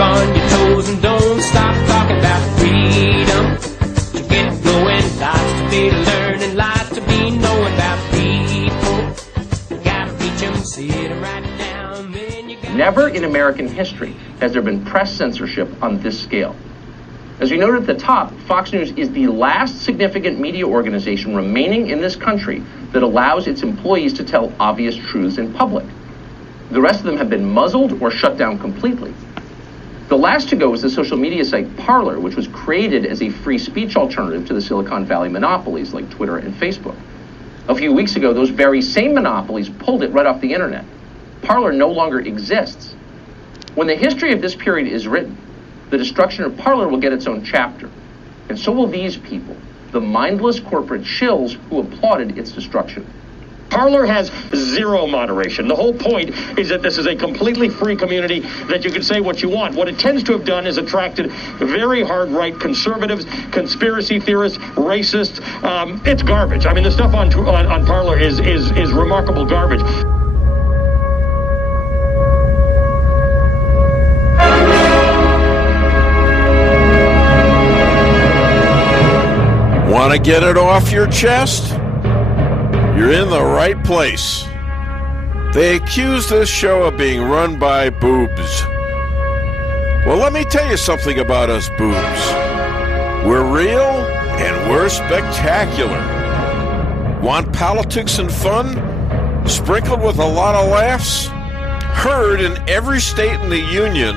on your toes and don't stop talking about freedom. So get going, lots to be learning, lots to be knowing about people. You gotta reach them, sit right down, then you gotta... Never in American history has there been press censorship on this scale. As we noted at the top, Fox News is the last significant media organization remaining in this country that allows its employees to tell obvious truths in public. The rest of them have been muzzled or shut down completely. The last to go is the social media site Parler, which was created as a free speech alternative to the Silicon Valley monopolies like Twitter and Facebook. A few weeks ago, those very same monopolies pulled it right off the internet. Parler no longer exists. When the history of this period is written, the destruction of Parler will get its own chapter. And so will these people, the mindless corporate shills who applauded its destruction. Parler has zero moderation. The whole point is that this is a completely free community that you can say what you want. What it tends to have done is attracted very hard right conservatives, conspiracy theorists, racists. It's garbage. I mean, the stuff on Parler is remarkable garbage. Want to get it off your chest? You're in the right place. They accuse this show of being run by boobs. Well, let me tell you something about us boobs. We're real and we're spectacular. Want politics and fun? Sprinkled with a lot of laughs? Heard in every state in the Union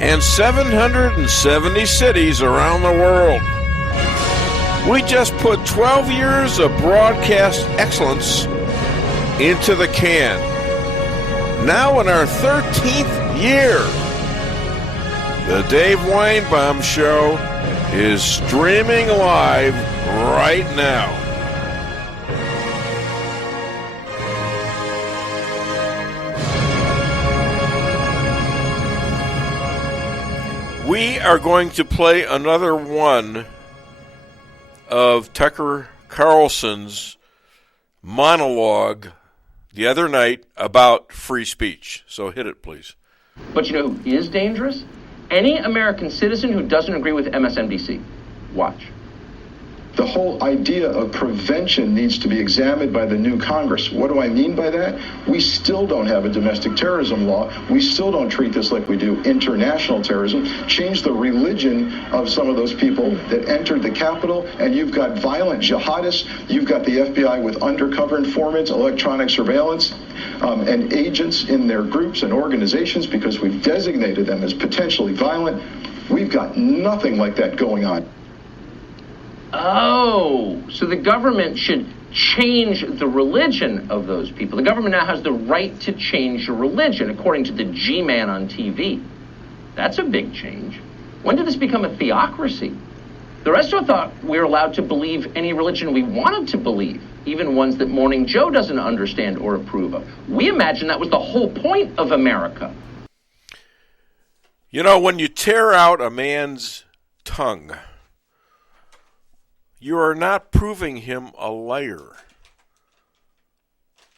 and 770 cities around the world. We just put 12 years of broadcast excellence into the can. Now in our 13th year, the Dave Weinbaum Show is streaming live right now. We are going to play another one of Tucker Carlson's monologue the other night about free speech. So hit it, please. But you know who is dangerous? Any American citizen who doesn't agree with MSNBC. Watch. The whole idea of prevention needs to be examined by the new Congress. What do I mean by that? We still don't have a domestic terrorism law. We still don't treat this like we do international terrorism. Change the religion of some of those people that entered the Capitol, and you've got violent jihadists. You've got the FBI with undercover informants, electronic surveillance, and agents in their groups and organizations because we've designated them as potentially violent. We've got nothing like that going on. Oh, so the government should change the religion of those people. The government now has the right to change your religion, according to the G-Man on TV. That's a big change. When did this become a theocracy? The rest of us thought we were allowed to believe any religion we wanted to believe, even ones that Morning Joe doesn't understand or approve of. We imagined that was the whole point of America. You know, when you tear out a man's tongue, you are not proving him a liar.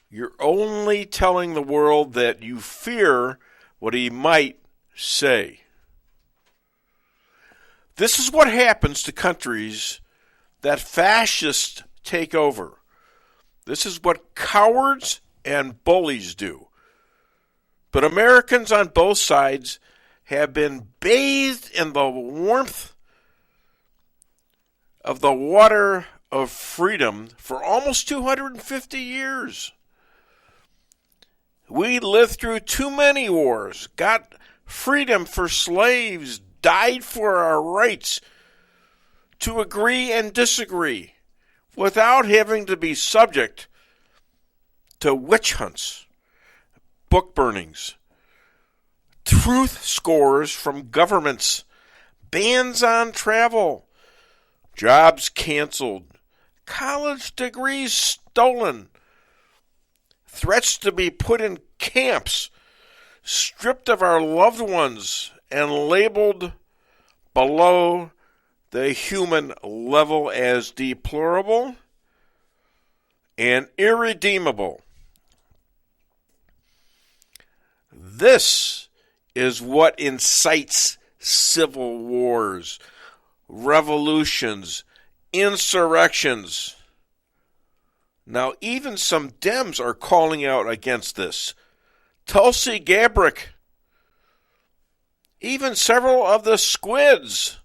You're only telling the world that you fear what he might say. This is what happens to countries that fascists take over. This is what cowards and bullies do. But Americans on both sides have been bathed in the warmth of the water of freedom for almost 250 years. We lived through too many wars, got freedom for slaves, died for our rights to agree and disagree without having to be subject to witch hunts, book burnings, truth scores from governments, bans on travel, jobs canceled, college degrees stolen, threats to be put in camps, stripped of our loved ones, and labeled below the human level as deplorable and irredeemable. This is what incites civil wars, revolutions, insurrections. Now, even some Dems are calling out against this. Tulsi Gabbard, even several of the squids.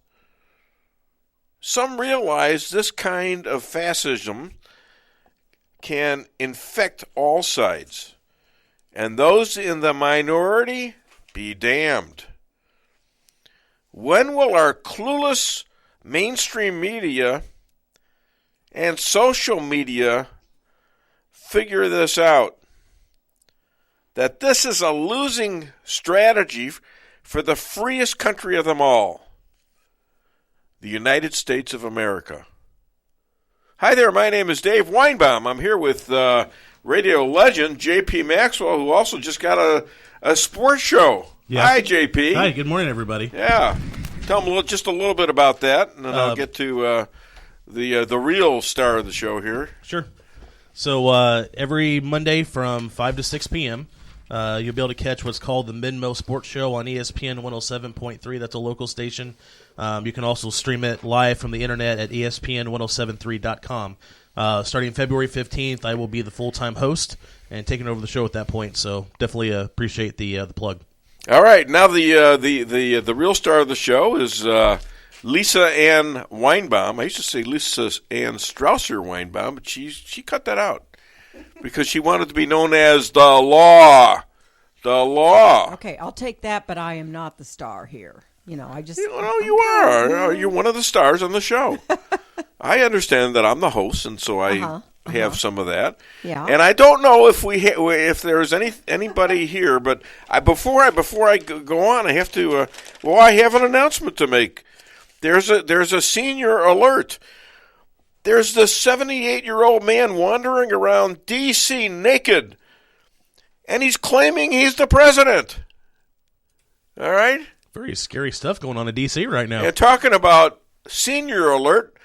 Some realize this kind of fascism can infect all sides, and those in the minority be damned. When will our clueless mainstream media and social media figure this out? That this is a losing strategy for the freest country of them all, the United States of America. Hi there, my name is Dave Weinbaum. I'm here with radio legend J.P. Maxwell, who also just got a sports show. Yeah. Hi, J.P. Hi, good morning, everybody. Yeah. Tell them just a little bit about that, and then I'll get to the real star of the show here. Sure. So every Monday from 5 to 6 p.m., you'll be able to catch what's called the Mid-Mo Sports Show on ESPN 107.3. That's a local station. You can also stream it live from the internet at ESPN1073.com. Starting February 15th, I will be the full-time host and taking over the show at that point. So definitely appreciate the plug. All right, now the real star of the show is Lisa Ann Weinbaum. I used to say Lisa Ann Strausser Weinbaum, but she cut that out because she wanted to be known as the Law. The Law. Okay, I'll take that, but I am not the star here. You are. You're one of the stars on the show. I understand that I'm the host, and so I have some of that. Yeah. And I don't know if there's anybody here, but before I go on, I have to. I have an announcement to make. There's a senior alert. There's this 78-year-old man wandering around D.C. naked, and he's claiming he's the president. All right? Very scary stuff going on in D.C. right now. And talking about senior alert,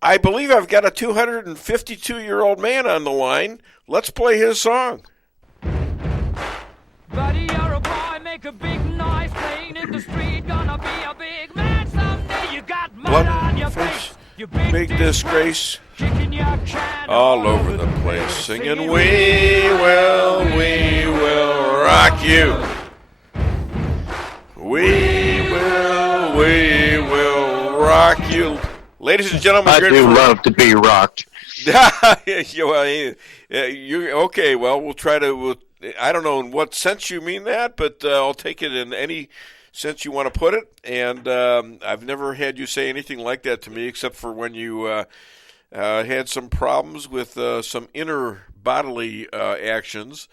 I believe I've got a 252-year-old man on the line. Let's play his song. Buddy, you're a boy, make a big noise, playing in the street, gonna be a big man someday. You got mud on your face, you big disgrace, kicking your can all over the place, singing, we will rock you. We will rock you. Ladies and gentlemen, I do love to be rocked. Okay, well, we'll try to. I don't know in what sense you mean that, but I'll take it in any sense you want to put it. And I've never had you say anything like that to me, except for when you had some problems with some inner bodily actions.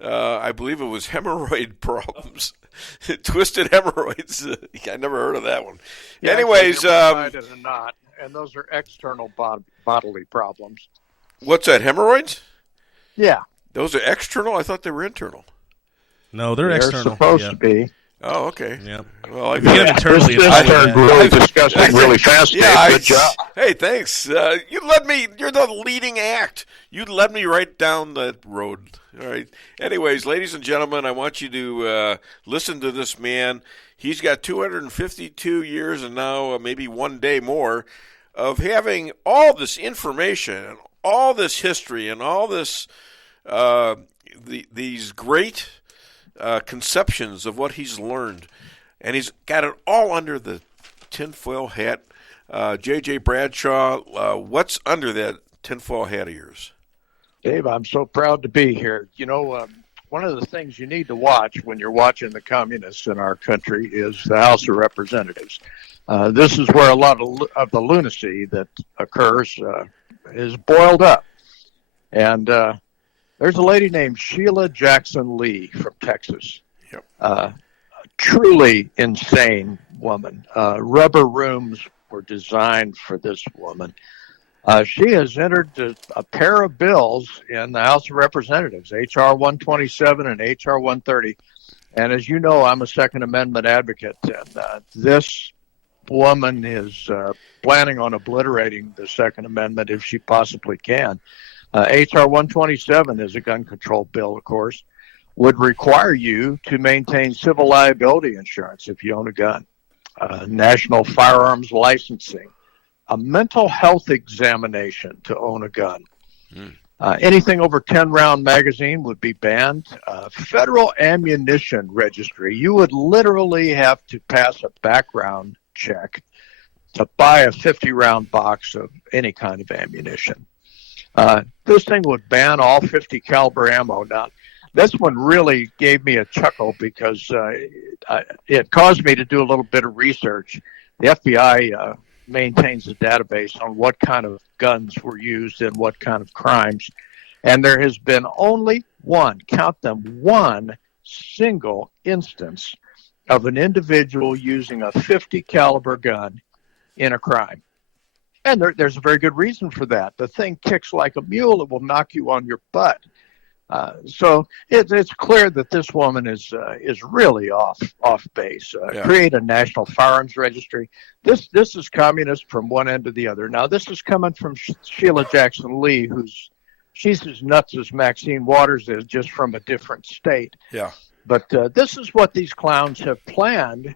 I believe it was hemorrhoid problems. Twisted hemorrhoids. I never heard of that one. Yeah, anyways, and those are external bodily problems. What's that? Hemorrhoids? Yeah, those are external. I thought they were internal. No, they're external. Supposed to be. Oh, okay. Yeah. Well, if you get them internally, I turned really disgusting really fast. Yeah, Good job. Hey, thanks. You led me. You're the leading act. You led me right down that road. All right. Anyways, ladies and gentlemen, I want you to listen to this man. He's got 252 years and now maybe one day more of having all this information and all this history and all this these great conceptions of what he's learned, and he's got it all under the tinfoil hat. J.J. Bradshaw, what's under that tinfoil hat of yours? Dave, I'm so proud to be here. One of the things you need to watch when you're watching the communists in our country is the House of Representatives. This is where a lot of the lunacy that occurs is boiled up. And there's a lady named Sheila Jackson Lee from Texas. Yep. Truly insane woman. Rubber rooms were designed for this woman. She has entered a pair of bills in the House of Representatives, H.R. 127 and H.R. 130. And as you know, I'm a Second Amendment advocate. And this woman is planning on obliterating the Second Amendment if she possibly can. H.R. 127 is a gun control bill, of course. would require you to maintain civil liability insurance if you own a gun, national firearms licensing, a mental health examination to own a gun. Anything over 10-round magazine would be banned. Federal ammunition registry, you would literally have to pass a background check to buy a 50-round box of any kind of ammunition. This thing would ban all 50 caliber ammo. Now, this one really gave me a chuckle because it caused me to do a little bit of research. The FBI maintains a database on what kind of guns were used in what kind of crimes. And there has been only one, count them, one single instance of an individual using a 50 caliber gun in a crime. And there's a very good reason for that. The thing kicks like a mule. It will knock you on your butt. So it's clear that this woman is really off base. Create a national firearms registry. This is communist from one end to the other. Now, this is coming from Sheila Jackson Lee, she's as nuts as Maxine Waters is, just from a different state. Yeah. But this is what these clowns have planned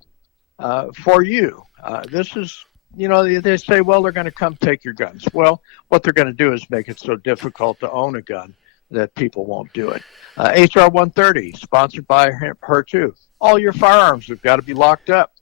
for you. This is, they say, well, they're going to come take your guns. Well, what they're going to do is make it so difficult to own a gun that people won't do it. HR 130, sponsored by her too. All your firearms have got to be locked up.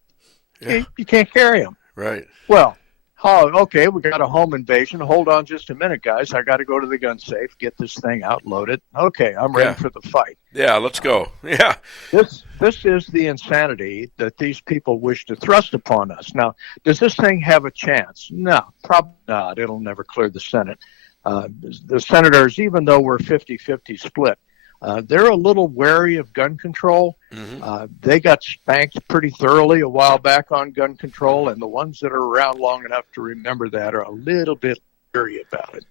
Yeah. You can't carry them. Right. Well, okay, we got a home invasion. Hold on just a minute, guys. I got to go to the gun safe, get this thing out, load it. Okay, I'm ready for the fight. Yeah, let's go. Yeah. This is the insanity that these people wish to thrust upon us. Now, does this thing have a chance? No, probably not. It'll never clear the Senate. The senators, even though we're 50-50 split, they're a little wary of gun control. Mm-hmm. They got spanked pretty thoroughly a while back on gun control, and the ones that are around long enough to remember that are a little bit wary about it.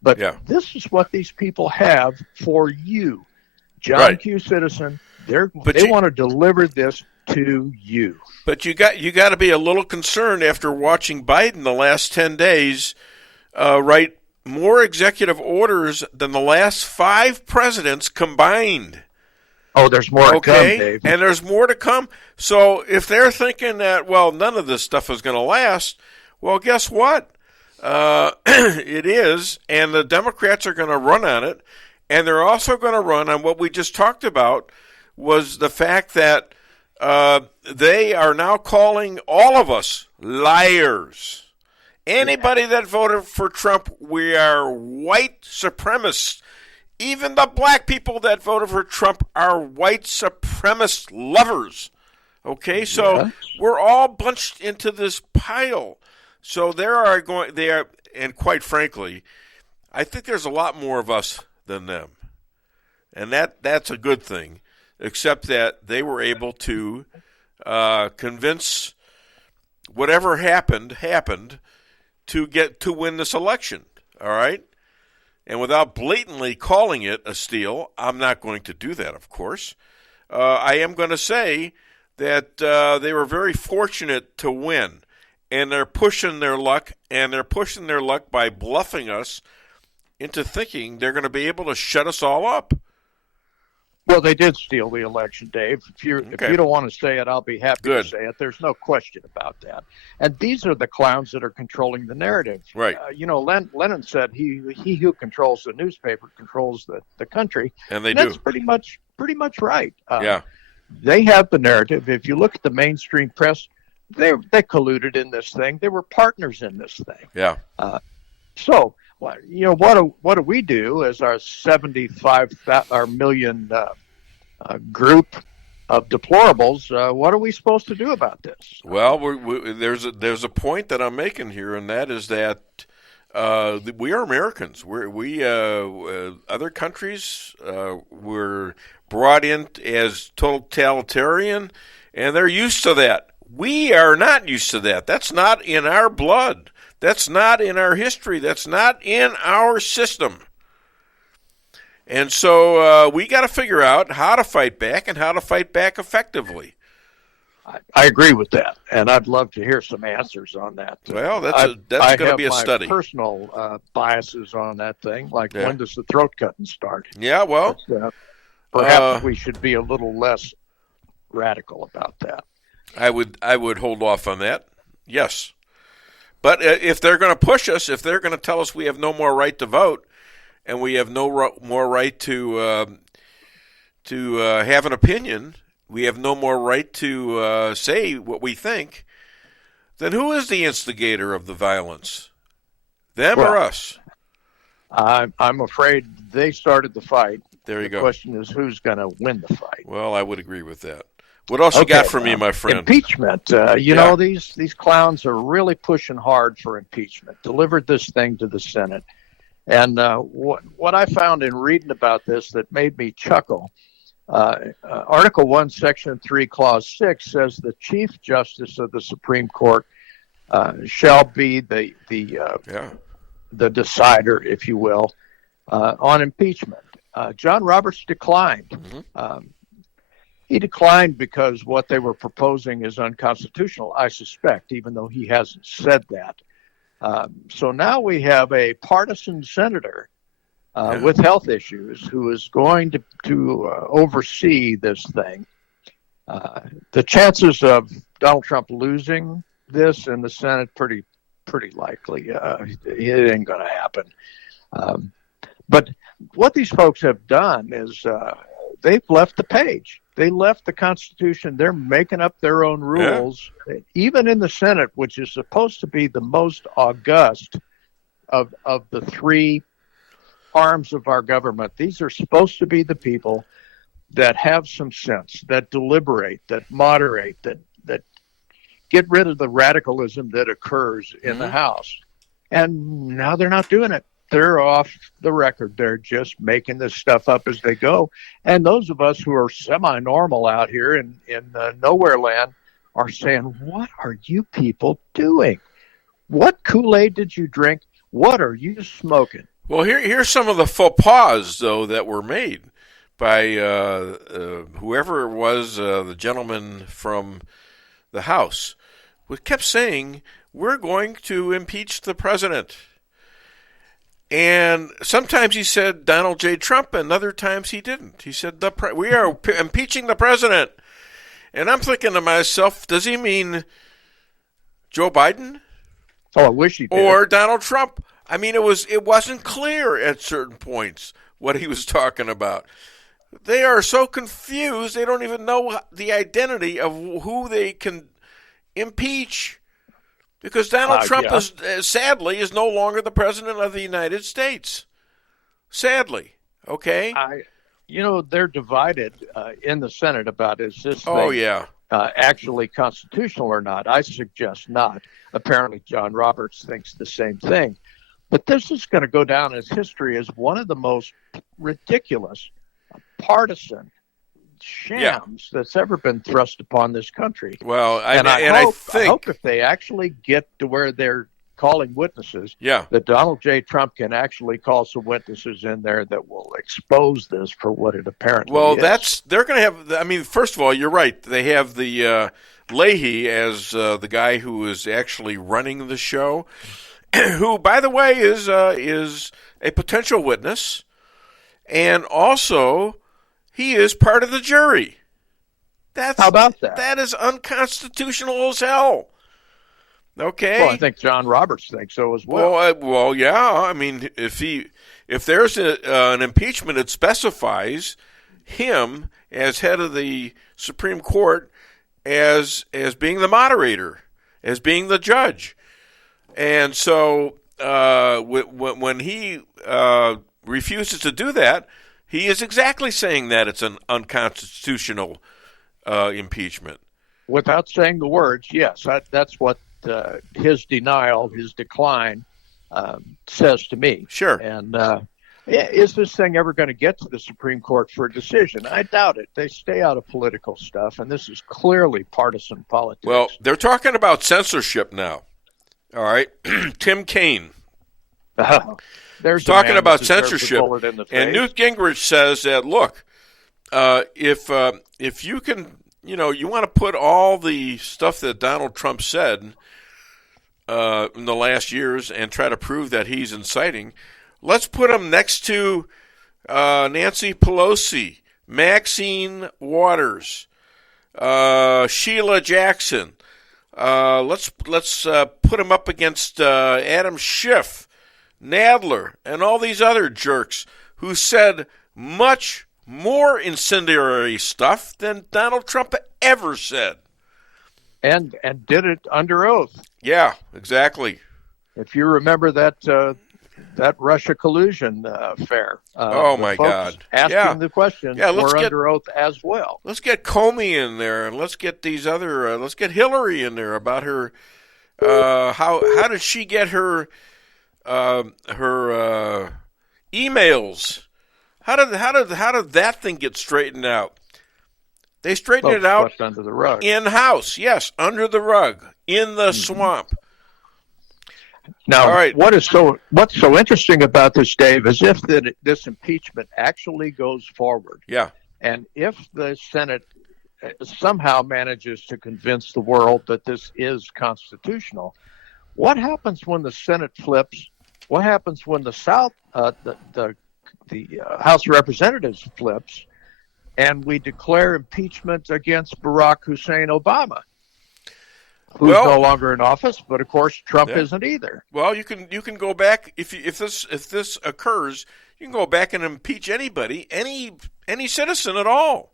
But this is what these people have for you, John Q. Citizen. They want to deliver this to you. But you got to be a little concerned after watching Biden the last 10 days write more executive orders than the last 5 presidents combined. Oh, there's more to come, Dave. And there's more to come. So if they're thinking that, well, none of this stuff is going to last, well, guess what? It is, and the Democrats are going to run on it, and they're also going to run on what we just talked about, was the fact that they are now calling all of us liars. Anybody that voted for Trump, we are white supremacists. Even the black people that voted for Trump are white supremacist lovers. Okay, so we're all bunched into this pile. So and quite frankly, I think there's a lot more of us than them. And that's a good thing, except that they were able to convince whatever happened to win this election, all right? And without blatantly calling it a steal, I'm not going to do that, of course. I am going to say that they were very fortunate to win, and they're pushing their luck, by bluffing us into thinking they're going to be able to shut us all up. Well, they did steal the election, Dave. If you don't want to say it, I'll be happy to say it. There's no question about that. And these are the clowns that are controlling the narrative. Right. Lenin said he who controls the newspaper controls the country. And they That's do. pretty much right. Yeah. They have the narrative. If you look at the mainstream press, they colluded in this thing. They were partners in this thing. Yeah. So, what do we do as our 75 million group of deplorables? What are we supposed to do about this? Well, there's a point that I'm making here, and that is that we are Americans. We other countries were brought in as totalitarian, and they're used to that. We are not used to that. That's not in our blood. That's not in our history. That's not in our system. And so we got to figure out how to fight back and how to fight back effectively. I agree with that, and I'd love to hear some answers on that. Well, that's going to be a study. I have my personal biases on that thing, like when does the throat cutting start? Yeah, well, perhaps we should be a little less radical about that. I would hold off on that. Yes. But if they're going to push us, if they're going to tell us we have no more right to vote and we have no more right to have an opinion, we have no more right to say what we think, then who is the instigator of the violence? Them or us? I'm afraid they started the fight. There you go. The question is who's going to win the fight. Well, I would agree with that. What else you got for me, my friend? Impeachment. You know, these clowns are really pushing hard for impeachment. Delivered this thing to the Senate. And what I found in reading about this that made me chuckle, Article 1, Section 3, Clause 6 says the Chief Justice of the Supreme Court shall be the decider, if you will, on impeachment. John Roberts declined. Mm-hmm. He declined because what they were proposing is unconstitutional, I suspect, even though he hasn't said that. So now we have a partisan senator with health issues who is going to oversee this thing. The chances of Donald Trump losing this in the Senate pretty likely. It ain't going to happen. But what these folks have done is they've left the page. They left the Constitution. They're making up their own rules, even in the Senate, which is supposed to be the most august of the three arms of our government. These are supposed to be the people that have some sense, that deliberate, that moderate, that get rid of the radicalism that occurs in the House. And now they're not doing it. They're off the record. They're just making this stuff up as they go. And those of us who are semi-normal out here in nowhere land are saying, what are you people doing? What Kool-Aid did you drink? What are you smoking? Well, here's some of the faux pas, though, that were made by whoever it was, the gentleman from the House. We kept saying, we're going to impeach the president. And sometimes he said Donald J. Trump, and other times he didn't. He said, we are impeaching the president. And I'm thinking to myself, does he mean Joe Biden? Oh, I wish he did. Or Donald Trump? I mean, it wasn't clear at certain points what he was talking about. They are so confused, they don't even know the identity of who they can impeach. Because Donald Trump sadly is no longer the president of the United States. Sadly, okay? They're divided in the Senate about is this thing actually constitutional or not. I suggest not. Apparently, John Roberts thinks the same thing. But this is going to go down as history as one of the most ridiculous partisan shams that's ever been thrust upon this country. Well, I hope if they actually get to where they're calling witnesses, that Donald J. Trump can actually call some witnesses in there that will expose this for what it apparently is. They're going to have, I mean, first of all, you're right. They have the Leahy as the guy who is actually running the show, who, by the way, is a potential witness, and also he is part of the jury. How about that? That is unconstitutional as hell. Okay. Well, I think John Roberts thinks so as well. Well, yeah. I mean, if there's an impeachment, it specifies him as head of the Supreme Court as being the moderator, as being the judge, and so when he refuses to do that, he is exactly saying that it's an unconstitutional impeachment. Without saying the words, yes, that's what his denial, his decline says to me. Sure. And is this thing ever going to get to the Supreme Court for a decision? I doubt it. They stay out of political stuff, and this is clearly partisan politics. Well, they're talking about censorship now. All right. Tim Kaine. There's talking about censorship, and Newt Gingrich says that, look, if you can, you want to put all the stuff that Donald Trump said in the last years and try to prove that he's inciting, let's put him next to Nancy Pelosi, Maxine Waters, Sheila Jackson. Let's put them up against Adam Schiff, Nadler, and all these other jerks who said much more incendiary stuff than Donald Trump ever said. And did it under oath. Yeah, exactly. If you remember that Russia collusion affair. Oh, my God. Asking the questions were under oath as well. Let's get Comey in there, and let's get these other, let's get Hillary in there about her, how did she get her emails? How did that thing get straightened out? They straightened it out under the rug. In-house, yes, under the rug, in the swamp. Now, all right. what's so interesting about this, Dave, is if this impeachment actually goes forward, and if the Senate somehow manages to convince the world that this is constitutional, what happens when the Senate flips? What happens when the House of Representatives flips, and we declare impeachment against Barack Hussein Obama, who's no longer in office, but of course Trump isn't either. Well, you can go back if this occurs, you can go back and impeach anybody, any citizen at all.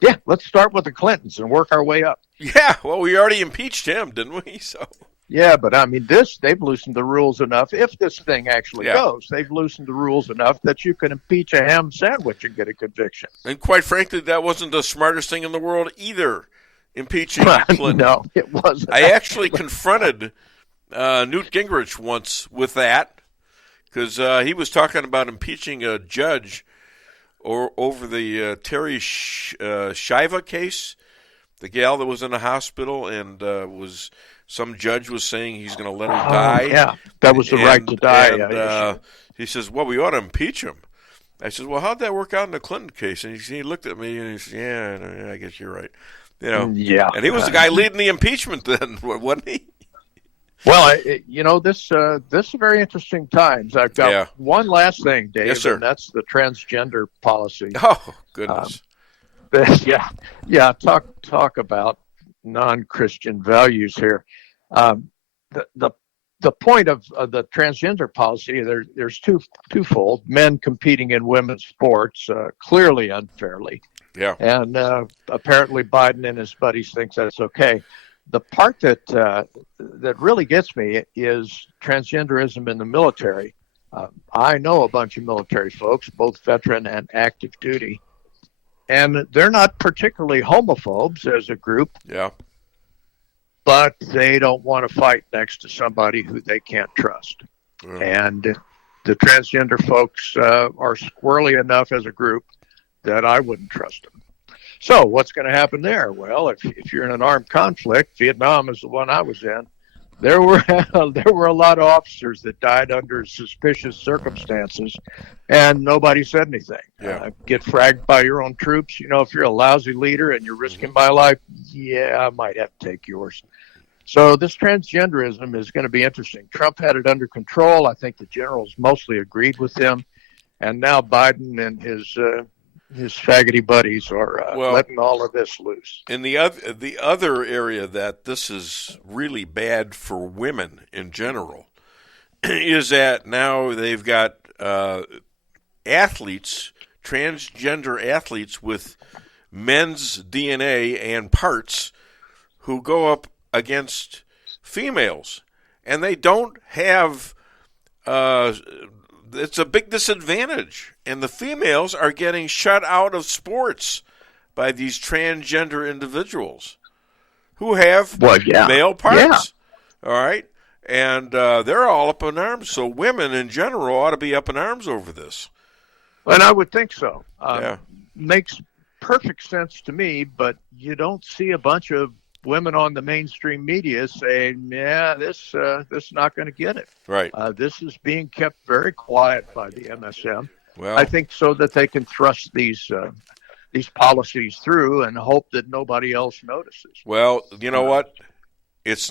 Yeah, let's start with the Clintons and work our way up. Yeah, well, we already impeached him, didn't we? So. Yeah, but I mean, they've loosened the rules enough. If this thing actually goes, they've loosened the rules enough that you can impeach a ham sandwich and get a conviction. And quite frankly, that wasn't the smartest thing in the world either, impeaching Clinton. No, it wasn't. I actually confronted Newt Gingrich once with that because he was talking about impeaching a judge over the Terry Shiva case, the gal that was in the hospital and was... Some judge was saying he's going to let her die. Yeah, that was the right to die. He says, well, we ought to impeach him. I said, well, how'd that work out in the Clinton case? And he looked at me and he said, yeah, I guess you're right. You know, and he was the guy leading the impeachment then, wasn't he? Well, this is very interesting times. I've got one last thing, Dave, yes, sir. And that's the transgender policy. Oh, goodness. Talk about non-Christian values here. The point of the transgender policy, there's twofold: men competing in women's sports, clearly unfairly, and apparently Biden and his buddies thinks that's okay. The part that really gets me is transgenderism in the military. I know a bunch of military folks, both veteran and active duty, and they're not particularly homophobes as a group. Yeah. But they don't want to fight next to somebody who they can't trust. And the transgender folks are squirrely enough as a group that I wouldn't trust them. So what's going to happen there? Well, if you're in an armed conflict, Vietnam is the one I was in, there were a lot of officers that died under suspicious circumstances, and nobody said anything. Get fragged by your own troops. If you're a lousy leader and you're risking my life, I might have to take yours. So this transgenderism is going to be interesting. Trump had it under control. I think the generals mostly agreed with him, and now Biden and his faggoty buddies are letting all of this loose. And the other area that this is really bad for women in general is that now they've got athletes, transgender athletes with men's DNA and parts who go up against females, and they don't have it's a big disadvantage, and the females are getting shut out of sports by these transgender individuals who have male parts. All right, and they're all up in arms. So women in general ought to be up in arms over this. And I would think so. Makes perfect sense to me, but you don't see a bunch of women on the mainstream media saying, this is not going to get it. Right. This is being kept very quiet by the MSM. Well, I think so that they can thrust these policies through and hope that nobody else notices. Well, you know what? It's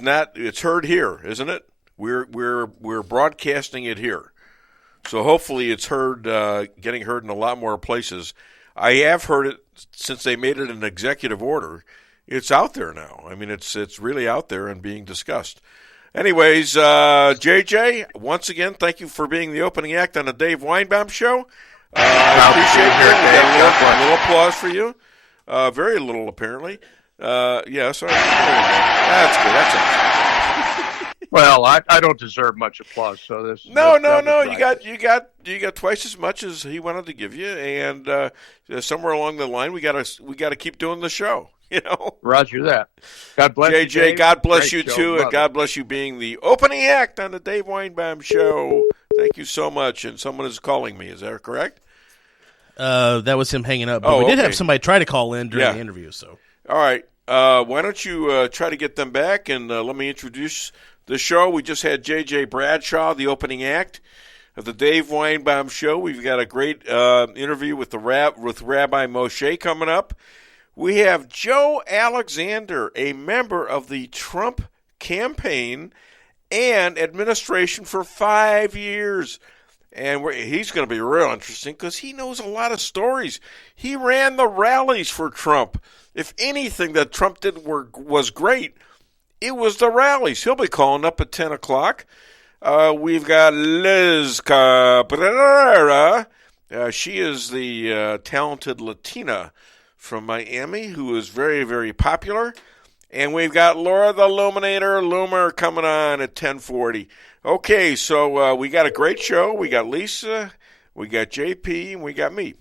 heard here, isn't it? We're broadcasting it here. So hopefully it's getting heard in a lot more places. I have heard it since they made it an executive order. It's out there now. I mean, it's really out there and being discussed. Anyways, JJ, once again, thank you for being the opening act on the Dave Weinbaum Show. I appreciate it. A little applause for you. Very little, apparently. Yeah, sorry. That's good. That's it. Well, I don't deserve much applause, so this. No. Right. You got twice as much as he wanted to give you, and somewhere along the line, we gotta keep doing the show. You know. Roger that. God bless JJ, you, Dave. God bless Great you show. too, Love and God bless you being the opening act on the Dave Weinbaum Show. Thank you so much. And someone is calling me. Is that correct? That was him hanging up. But we did have somebody try to call in during the interview. So all right. Why don't you try to get them back, and let me introduce the show. We just had J.J. Bradshaw, the opening act of the Dave Weinbaum Show. We've got a great interview with Rabbi Moshe coming up. We have Joe Alexander, a member of the Trump campaign and administration for 5 years. And he's going to be real interesting because he knows a lot of stories. He ran the rallies for Trump. If anything that Trump did was great, it was the rallies. He'll be calling up at 10 o'clock. We've got Liz Cabrera. She is the talented Latina from Miami who is very, very popular. And we've got Laura the Luminator Loomer coming on at 10:40. Okay, so we got a great show. We got Lisa, we got JP, and we got me.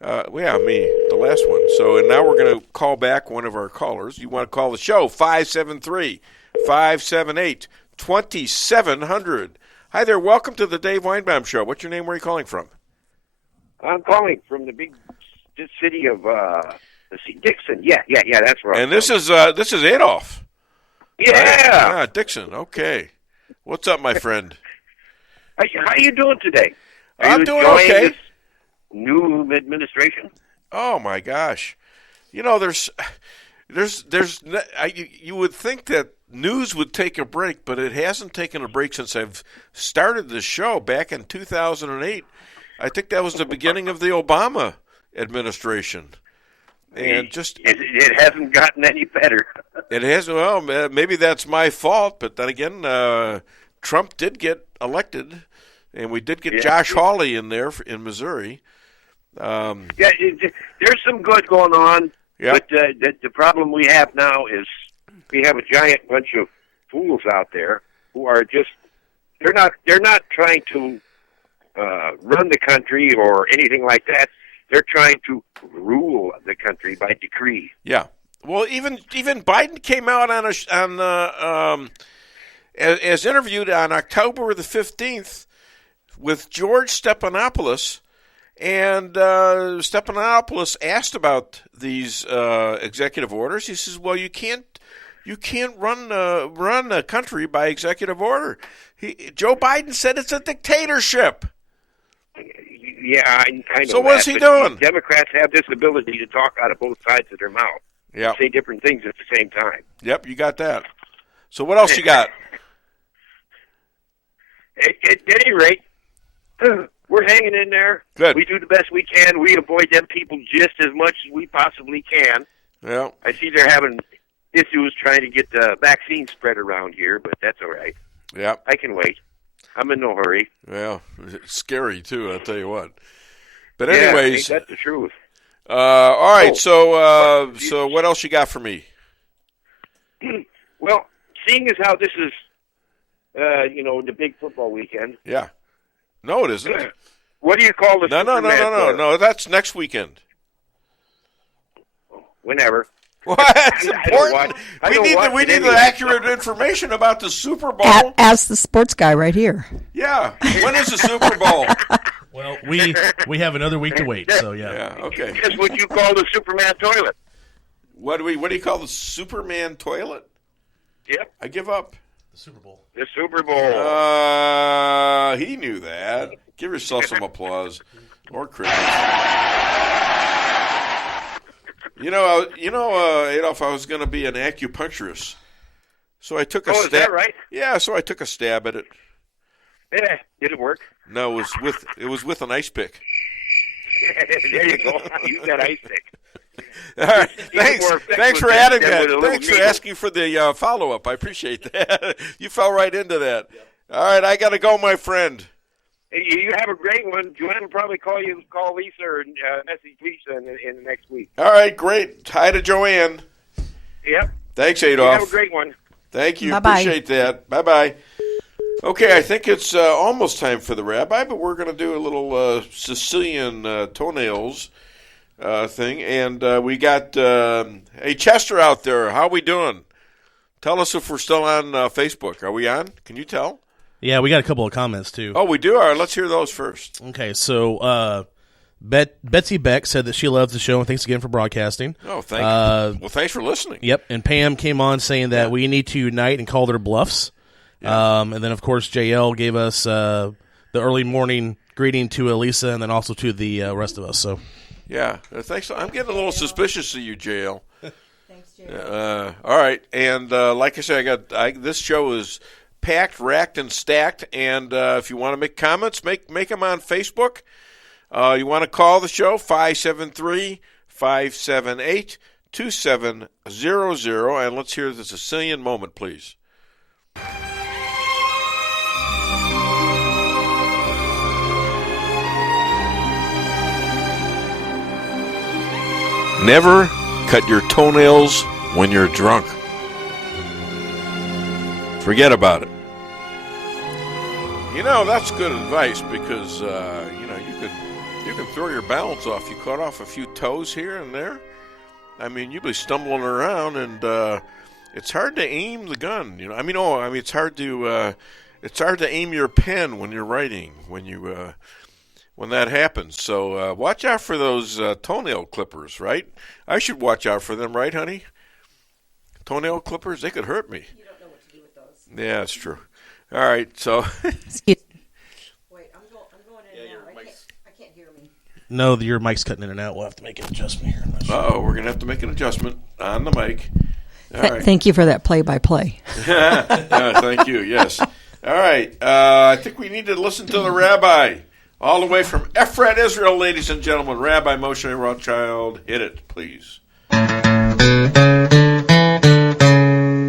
Me, the last one. So, and now we're going to call back one of our callers. You want to call the show, 573-578-2700. Hi there, welcome to the Dave Weinbaum Show. What's your name? Where are you calling from? I'm calling from the big city of Dixon. Yeah, that's right. And this is Adolph. Yeah. Right? Dixon, okay. What's up, my friend? How you doing today? I'm doing okay. This new administration? Oh my gosh! You know, you would think that news would take a break, but it hasn't taken a break since I've started this show back in 2008. I think that was the beginning of the Obama administration, and it hasn't gotten any better. It has. Well, maybe that's my fault, but then again, Trump did get elected, and we did get Josh Hawley in there in Missouri. There's some good going on, but the problem we have now is we have a giant bunch of fools out there who are they're not trying to run the country or anything like that. They're trying to rule the country by decree. Yeah. Well, even Biden came out as interviewed on October the 15th with George Stephanopoulos, and Stephanopoulos asked about these executive orders. He says, "Well, you can't run a country by executive order." Joe Biden said it's a dictatorship. Yeah, I know. So what's he doing? Democrats have this ability to talk out of both sides of their mouth. Yeah. Say different things at the same time. Yep, you got that. So what else you got? At any rate, we're hanging in there. Good. We do the best we can. We avoid them people just as much as we possibly can. Yeah. I see they're having issues trying to get the vaccine spread around here, but that's all right. Yeah. I can wait. I'm in no hurry. Well, it's scary, too, I'll tell you what. But anyways. Ain't that the truth? All right, so what else you got for me? Well, seeing as how this is, the big football weekend. Yeah. No, it isn't. What do you call the No, that's next weekend. Whenever. Well, that's important. We need the accurate information about the Super Bowl. Ask the sports guy right here. Yeah. When is the Super Bowl? Well, we have another week to wait, so yeah. Yeah, okay. That's what you call the Superman toilet. What do you call the Superman toilet? Yep. I give up. The Super Bowl. The Super Bowl. He knew that. Give yourself some applause or credit. Adolph, I was going to be an acupuncturist, so I took a stab. Is that right? Yeah, so I took a stab at it. Yeah, did it work? No, it was with an ice pick. There you go. Use that ice pick. All right. Thanks for adding that. Thanks for asking for the follow-up. I appreciate that. You fell right into that. Yep. All right, I got to go, my friend. Hey, you have a great one. Joanne will probably call Lisa or message Lisa in the next week. All right, great. Hi to Joanne. Yep. Thanks, Adolph. Have a great one. Thank you. Bye-bye. Appreciate that. Bye-bye. Okay, I think it's almost time for the rabbi, but we're going to do a little Sicilian toenails thing. And we got, hey, Chester out there. How we doing? Tell us if we're still on Facebook. Are we on? Can you tell? Yeah, we got a couple of comments, too. Oh, we do? All right, let's hear those first. Okay, so Betsy Beck said that she loves the show and thanks again for broadcasting. Oh, thank you. Well, thanks for listening. Yep, and Pam came on saying that we need to unite and call their bluffs. Yeah. And then, of course, JL gave us the early morning greeting to Elisa and then also to the rest of us. So, yeah, thanks. I'm getting a little suspicious of you, JL. Thanks, JL. All right, and like I said, this show is packed, racked, and stacked. And if you want to make comments, make them on Facebook. You want to call the show, 573-578-2700. And let's hear the Sicilian moment, please. Never cut your toenails when you're drunk. Forget about it. You know, that's good advice because, you can throw your balance off. You cut off a few toes here and there. I mean, you'll be stumbling around and it's hard to aim the gun. It's hard to aim your pen when you're writing, when that happens. So watch out for those toenail clippers, right? I should watch out for them, right, honey? Toenail clippers, they could hurt me. You don't know what to do with those. Yeah, that's true. All right, so. Excuse me. Wait, I'm going in and out. I can't hear me. No, your mic's cutting in and out. We'll have to make an adjustment here. Uh-oh, we're going to have to make an adjustment on the mic. All right. Thank you for that play-by-play. Yeah, thank you, yes. All right, I think we need to listen to the rabbi. All the way from Efrat, Israel, ladies and gentlemen, Rabbi Moshe Rothschild. Hit it, please.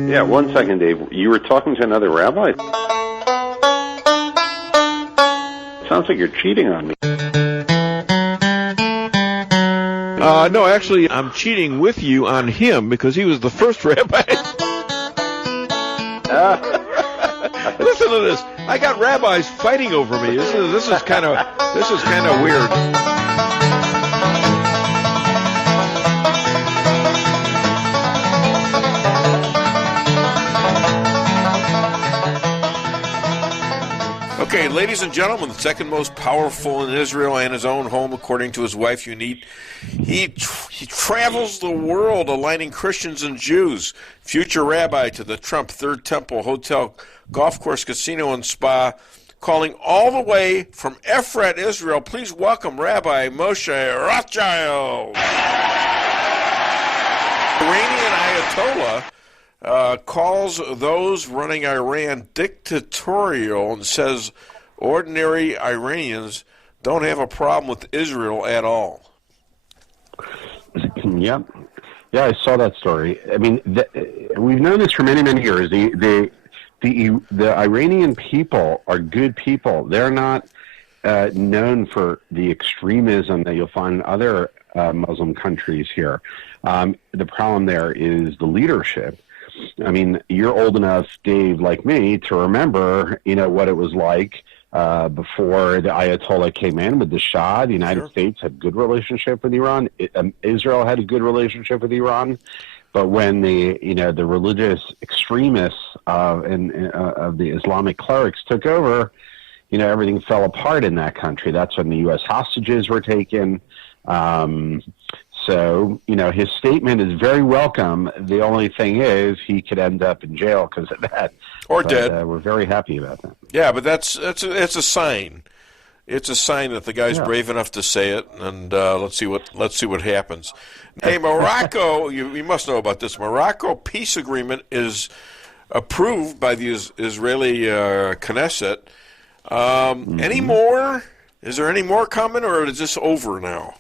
Yeah, 1 second, Dave. You were talking to another rabbi? Sounds like you're cheating on me. No, actually, I'm cheating with you on him because he was the first rabbi. Listen to this. I got rabbis fighting over me. This is kind of weird. Okay, ladies and gentlemen, the second most powerful in Israel and his own home, according to his wife, Unit. He travels the world aligning Christians and Jews. Future rabbi to the Trump Third Temple Hotel, Golf Course, Casino, and Spa, calling all the way from Efrat, Israel. Please welcome Rabbi Moshe Rothschild. Iranian Ayatollah calls those running Iran dictatorial and says ordinary Iranians don't have a problem with Israel at all. Yep. Yeah, I saw that story. I mean, we've known this for many, many years. The Iranian people are good people. They're not known for the extremism that you'll find in other Muslim countries here. The problem there is the leadership. I mean, you're old enough, Dave, like me, to remember, what it was like before the Ayatollah came in with the Shah. The United States had a good relationship with Iran. Israel had a good relationship with Iran. But when the religious extremists of the Islamic clerics took over, everything fell apart in that country. That's when the U.S. hostages were taken. So, his statement is very welcome. The only thing is he could end up in jail because of that. Or dead. We're very happy about that. Yeah, but it's a sign. It's a sign that the guy's brave enough to say it, and let's see what happens. Hey, Morocco, you must know about this. Morocco peace agreement is approved by the Israeli Knesset. Any more Is there any more coming, or is this over now?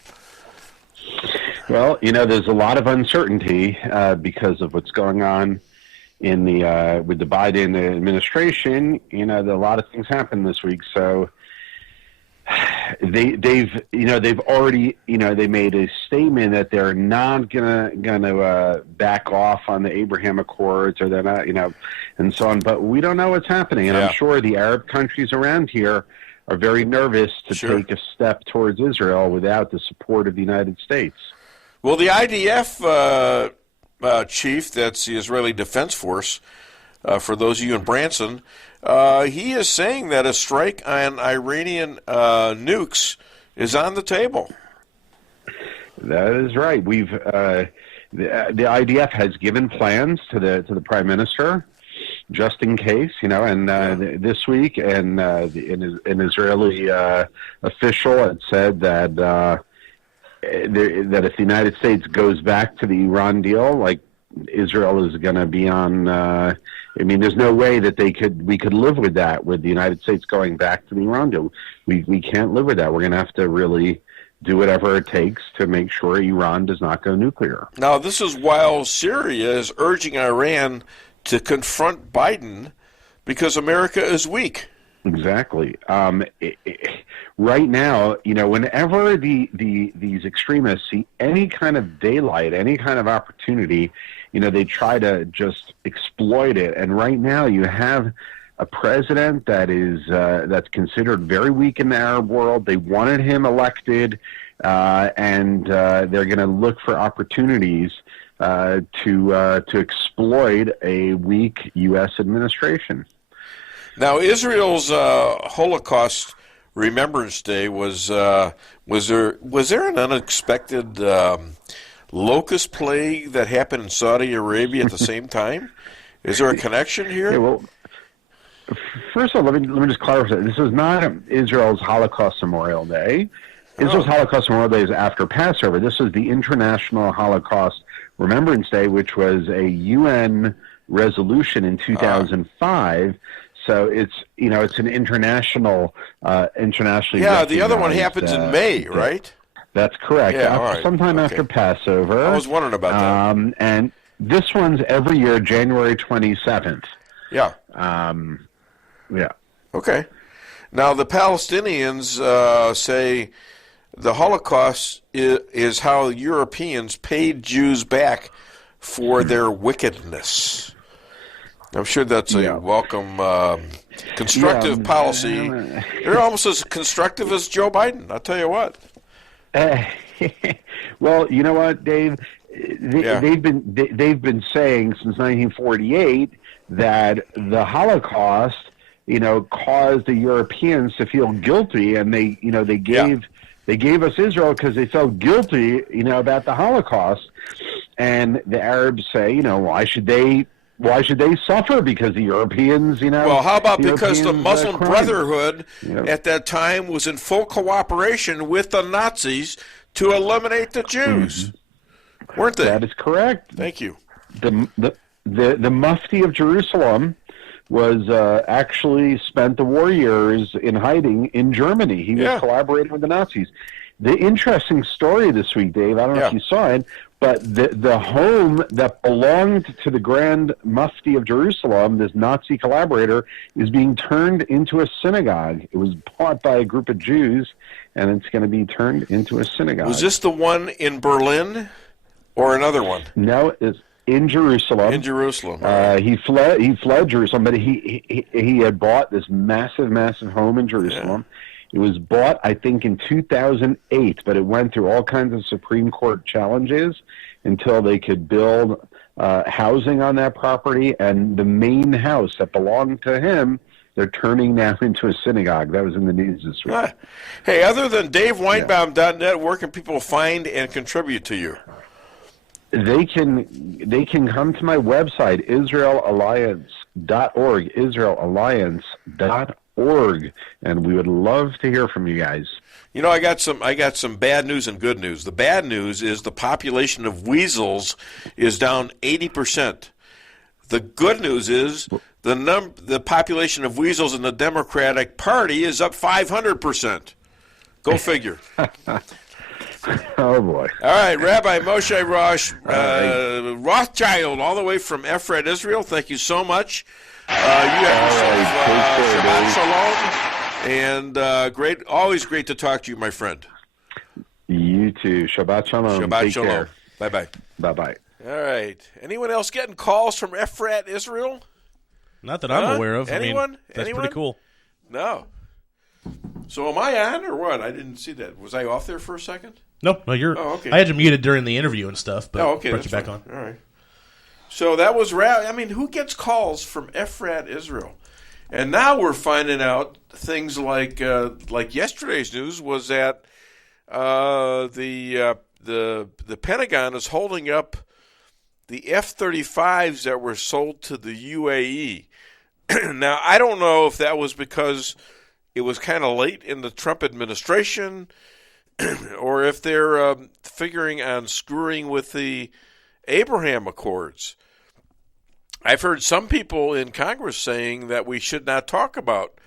Well, there's a lot of uncertainty because of what's going on in the with the Biden administration. There are a lot of things happened this week, so they've already they made a statement that they're not gonna back off on the Abraham Accords, or they're not and so on. But we don't know what's happening, and I'm sure the Arab countries around here are very nervous to take a step towards Israel without the support of the United States. Well, the IDF chief, that's the Israeli Defense Force, for those of you in Branson, he is saying that a strike on Iranian nukes is on the table. That is right. We've the IDF has given plans to the Prime Minister, just in case, and this week, and an Israeli official had said that that if the United States goes back to the Iran deal, like Israel is going to be on. There's no way that we could live with that, with the United States going back to the Iran deal. We can't live with that. We're going to have to really do whatever it takes to make sure Iran does not go nuclear. Now, this is while Syria is urging Iran to confront Biden because America is weak. Exactly. Right now, whenever these extremists see any kind of daylight, any kind of opportunity, they try to just exploit it. And right now, you have a president that is that's considered very weak in the Arab world. They wanted him elected, and they're going to look for opportunities to exploit a weak U.S. administration. Now, Israel's Holocaust Remembrance Day was there an unexpected locust plague that happened in Saudi Arabia at the same time? Is there a connection here? Yeah, well, first of all, let me just clarify. This is not Israel's Holocaust Memorial Day. Israel's Holocaust Memorial Day is after Passover. This is the International Holocaust Remembrance Day, which was a UN resolution in 2005. So it's an internationally. Yeah, the other one happens in May, right? That's correct. Yeah, sometime after Passover. I was wondering about that. And this one's every year, January 27th. Yeah. Yeah. Okay. Now the Palestinians say the Holocaust is how Europeans paid Jews back for their wickedness. I'm sure that's a welcome, constructive policy. They're almost as constructive as Joe Biden, I'll tell you what. Well, you know what, Dave? They've been saying since 1948 that the Holocaust, caused the Europeans to feel guilty, and they gave us Israel because they felt guilty, about the Holocaust. And the Arabs say, why should they suffer because the Europeans, Well, how about because the Muslim Brotherhood at that time was in full cooperation with the Nazis to eliminate the Jews, weren't they? That is correct. Thank you. The Mufti of Jerusalem was actually spent the war years in hiding in Germany. He was collaborating with the Nazis. The interesting story this week, Dave, I don't know if you saw it, but the home that belonged to the Grand Mufti of Jerusalem, this Nazi collaborator, is being turned into a synagogue. It was bought by a group of Jews, and it's going to be turned into a synagogue. Was this the one in Berlin or another one? No, it's in Jerusalem. In Jerusalem. He fled Jerusalem, but he had bought this massive home in Jerusalem. Yeah. It was bought, I think, in 2008, but it went through all kinds of Supreme Court challenges until they could build housing on that property. And the main house that belonged to him, they're turning now into a synagogue. That was in the news this week. Hey, other than DaveWeinbaum.net, where can people find and contribute to you? They can come to my website, IsraelAlliance.org, IsraelAlliance.org, and we would love to hear from you guys. I got some bad news and good news. The bad news is the population of weasels is down 80%. The good news is the population of weasels in the Democratic Party is up 500%. Go figure. Oh, boy. All right, Rabbi Moshe Rothschild, all the way from Efrat, Israel. Thank you so much. You have yourself Shabbat Shalom, and always great to talk to you, my friend. You too. Shabbat Shalom. Shabbat Take Shalom. care. Bye-bye. Bye-bye. All right. Anyone else getting calls from Efrat, Israel? Not that I'm aware of. Anyone? I mean, that's pretty cool. No. So am I on or what? I didn't see that. Was I off there for a second? No, you're. Oh, okay. I had you muted during the interview and stuff, but okay, brought you back fine. on. All right. So that was I mean, who gets calls from Efrat, Israel? And now we're finding out things like yesterday's news was that the Pentagon is holding up the F-35s that were sold to the UAE. Now, I don't know if that was because it was kind of late in the Trump administration or if they're figuring on screwing with the Abraham Accords. I've heard some people in Congress saying that we should not talk about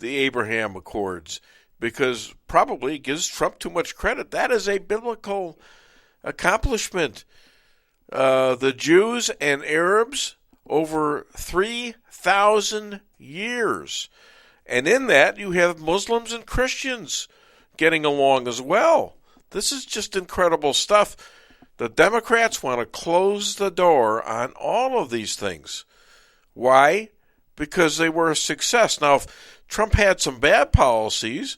the Abraham Accords because probably it gives Trump too much credit. That is a biblical accomplishment. The Jews and Arabs over 3,000 years. And in that, you have Muslims and Christians getting along as well. This is just incredible stuff. The Democrats want to close the door on all of these things. Why? Because they were a success. Now, if Trump had some bad policies,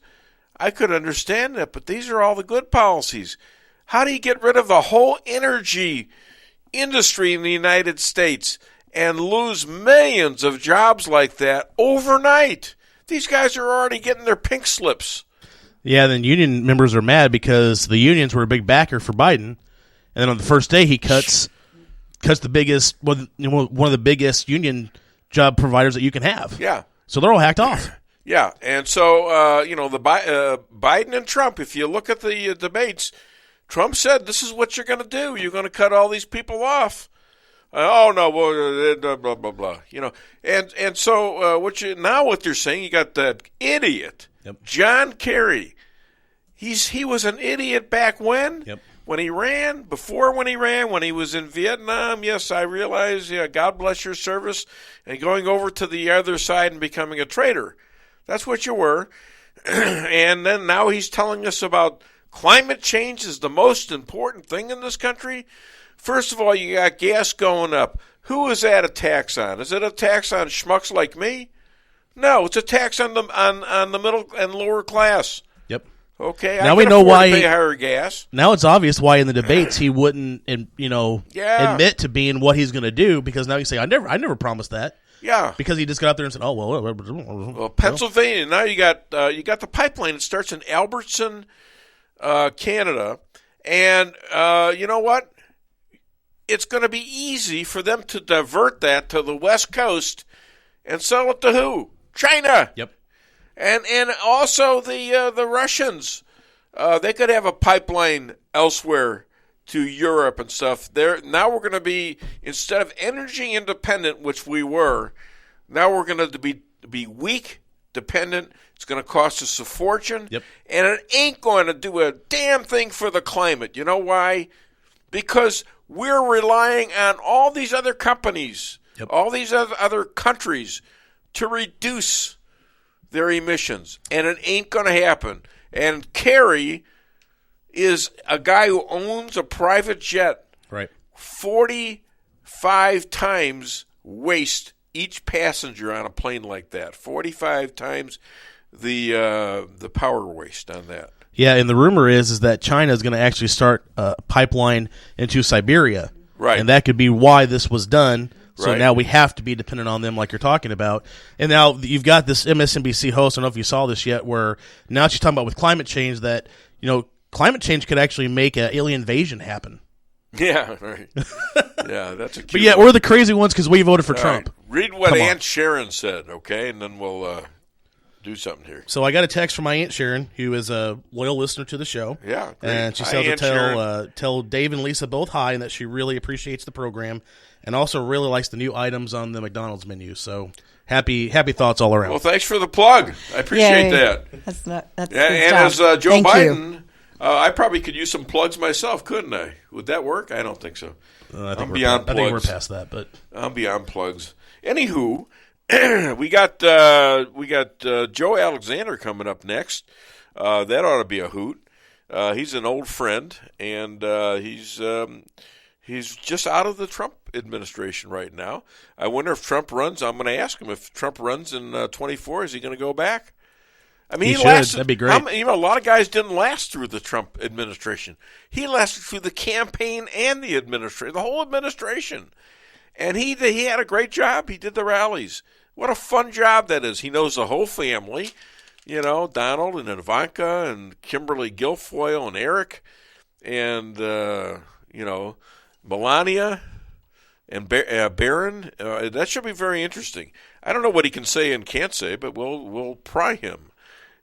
I could understand that, but these are all the good policies. How do you get rid of the whole energy industry in the United States and lose millions of jobs like that overnight? These guys are already getting their pink slips. Yeah, then union members are mad because the unions were a big backer for Biden, and then on the first day he cuts the biggest, one of the biggest union job providers that you can have. Yeah. So they're all hacked off. Yeah, and so Biden and Trump. If you look at the debates, Trump said, "This is what you're going to do. You're going to cut all these people off." Oh no, blah blah blah. And so what you're saying? You got that idiot, John Kerry. He was an idiot back when. Yep. When he ran, when he was in Vietnam. Yes, I realize. Yeah, God bless your service, and going over to the other side and becoming a traitor. That's what you were. And then now he's telling us about climate change is the most important thing in this country. First of all, you got gas going up. Who is that a tax on? Is it a tax on schmucks like me? No, it's a tax on the middle and lower class. Yep. Okay. Now we know why pay higher gas. Now it's obvious why in the debates he wouldn't, admit to being what he's going to do because now you say I never promised that. Yeah. Because he just got up there and said, "Oh well." Pennsylvania. Now you got the pipeline. It starts in Albertson, Canada, and you know what? It's going to be easy for them to divert that to the West Coast and sell it to who? China. Yep. And also the Russians. They could have a pipeline elsewhere to Europe and stuff. Now we're going to be, instead of energy independent, which we were, now we're going to be weak, dependent. It's going to cost us a fortune. Yep. And it ain't going to do a damn thing for the climate. You know why? Because we're relying on all these other companies, all these other countries to reduce their emissions. And it ain't going to happen. And Kerry is a guy who owns a private jet. Right. 45 times waste each passenger on a plane like that. 45 times the power waste on that. Yeah, and the rumor is that China is going to actually start a pipeline into Siberia. Right. And that could be why this was done. So Right. now we have to be dependent on them like you're talking about. And now you've got this MSNBC host, I don't know if you saw this yet, where now she's talking about with climate change that, climate change could actually make an alien invasion happen. Yeah, right. Yeah, that's a cute But yeah, one. we're the crazy ones because we voted for All Trump. right. Read what Come on. Aunt Sharon said, okay? And then we'll do something here. So I got a text from my Aunt Sharon, who is a loyal listener to the show. Yeah, great. And she Hi, said to tell Dave and Lisa both hi, and that she really appreciates the program, and also really likes the new items on the McDonald's menu. So happy thoughts all around. Well, thanks for the plug. I appreciate that. That's and as Joe Biden, I probably could use some plugs myself, couldn't I? Would that work? I don't think so. I'm beyond plugs. I think we're past that, but I'm beyond plugs. Anywho, we got Joe Alexander coming up next. That ought to be a hoot. He's an old friend, and he's just out of the Trump administration right now. I wonder if Trump runs. I'm going to ask him if Trump runs in 24. Is he going to go back? I mean, he lasted. That'd be great. A lot of guys didn't last through the Trump administration. He lasted through the campaign and the administration, the whole administration. And he had a great job. He did the rallies. What a fun job that is. He knows the whole family, Donald and Ivanka and Kimberly Guilfoyle and Eric and, Melania and Barron. That should be very interesting. I don't know what he can say and can't say, but we'll pry him.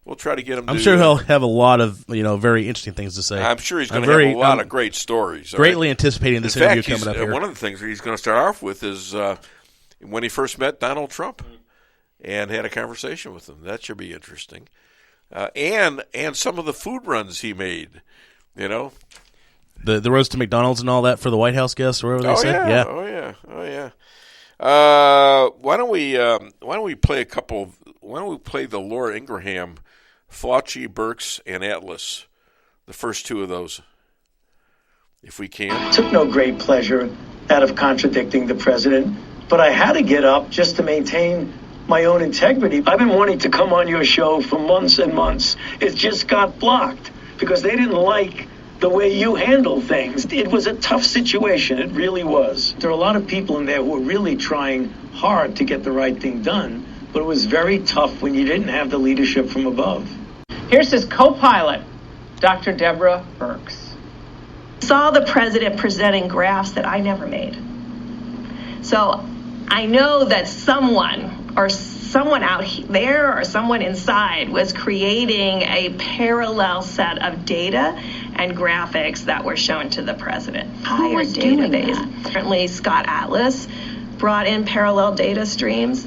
We'll try to get him. I'm sure he'll have a lot of very interesting things to say. I'm sure he's going to have a lot of great stories. Greatly anticipating this interview coming up here. One of the things he's going to start off with is when he first met Donald Trump and had a conversation with him. That should be interesting. And some of the food runs he made. The roads to McDonald's and all that for the White House guests, or whatever they said. Yeah. Oh yeah. Why don't we play a couple? Why don't we play the Laura Ingraham, Fauci, Birx, and Atlas, the first two of those, if we can. I took no great pleasure out of contradicting the president, but I had to get up just to maintain my own integrity. I've been wanting to come on your show for months and months. It just got blocked because they didn't like the way you handle things. It was a tough situation. It really was. There are a lot of people in there who are really trying hard to get the right thing done, but it was very tough when you didn't have the leadership from above. Here's his co-pilot, Dr. Deborah Birx. Saw the president presenting graphs that I never made. So I know that someone out there or someone inside was creating a parallel set of data and graphics that were shown to the president. Who was doing that? Certainly Scott Atlas brought in parallel data streams.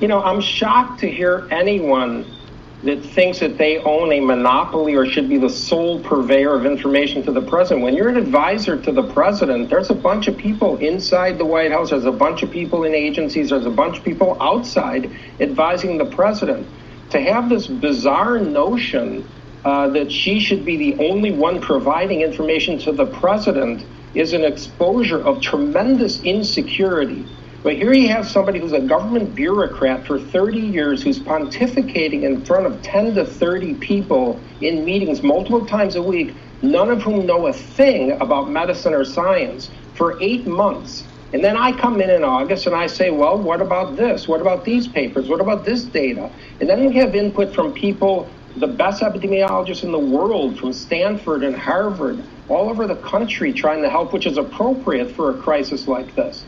I'm shocked to hear anyone that thinks that they own a monopoly or should be the sole purveyor of information to the president. When you're an advisor to the president, there's a bunch of people inside the White House, there's a bunch of people in agencies, there's a bunch of people outside advising the president. To have this bizarre notion that she should be the only one providing information to the president is an exposure of tremendous insecurity. But here you have somebody who's a government bureaucrat for 30 years who's pontificating in front of 10 to 30 people in meetings multiple times a week, none of whom know a thing about medicine or science for 8 months. And then I come in August and I say, well, what about this? What about these papers? What about this data? And then we have input from people, the best epidemiologists in the world, from Stanford and Harvard, all over the country trying to help, which is appropriate for a crisis like this.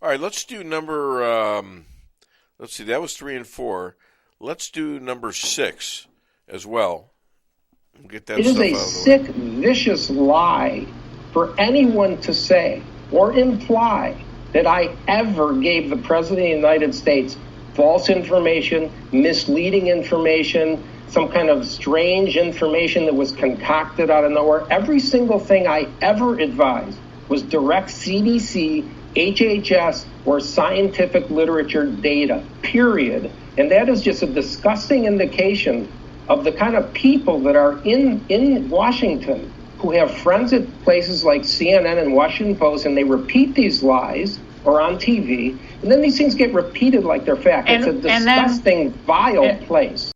All right, let's do number, let's see, that was 3 and 4. Let's do number 6 as well. We'll get that stuff out of the way. It is a sick, vicious lie for anyone to say or imply that I ever gave the President of the United States false information, misleading information, some kind of strange information that was concocted out of nowhere. Every single thing I ever advised was direct CDC, HHS, or scientific literature data, period. And that is just a disgusting indication of the kind of people that are in Washington who have friends at places like CNN and Washington Post, and they repeat these lies, or on TV, and then these things get repeated like they're fact. It's a disgusting, vile place.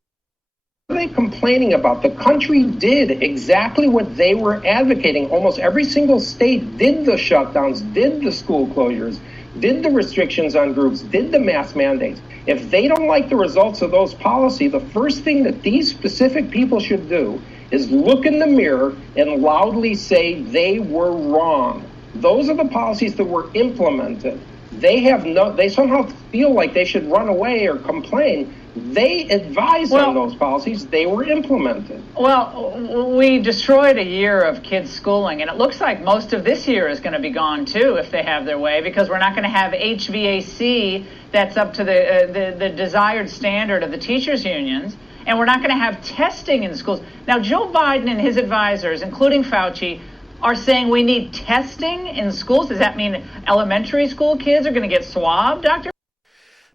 What are they complaining about? The country did exactly what they were advocating. Almost every single state did the shutdowns, did the school closures, did the restrictions on groups, did the mask mandates. If they don't like the results of those policies, the first thing that these specific people should do is look in the mirror and loudly say they were wrong. Those are the policies that were implemented. They somehow feel like they should run away or complain. They advised on those policies. They were implemented. Well, we destroyed a year of kids' schooling, and it looks like most of this year is going to be gone, too, if they have their way, because we're not going to have HVAC that's up to the desired standard of the teachers' unions, and we're not going to have testing in schools. Now, Joe Biden and his advisors, including Fauci, are saying we need testing in schools. Does that mean elementary school kids are going to get swabbed, Dr.?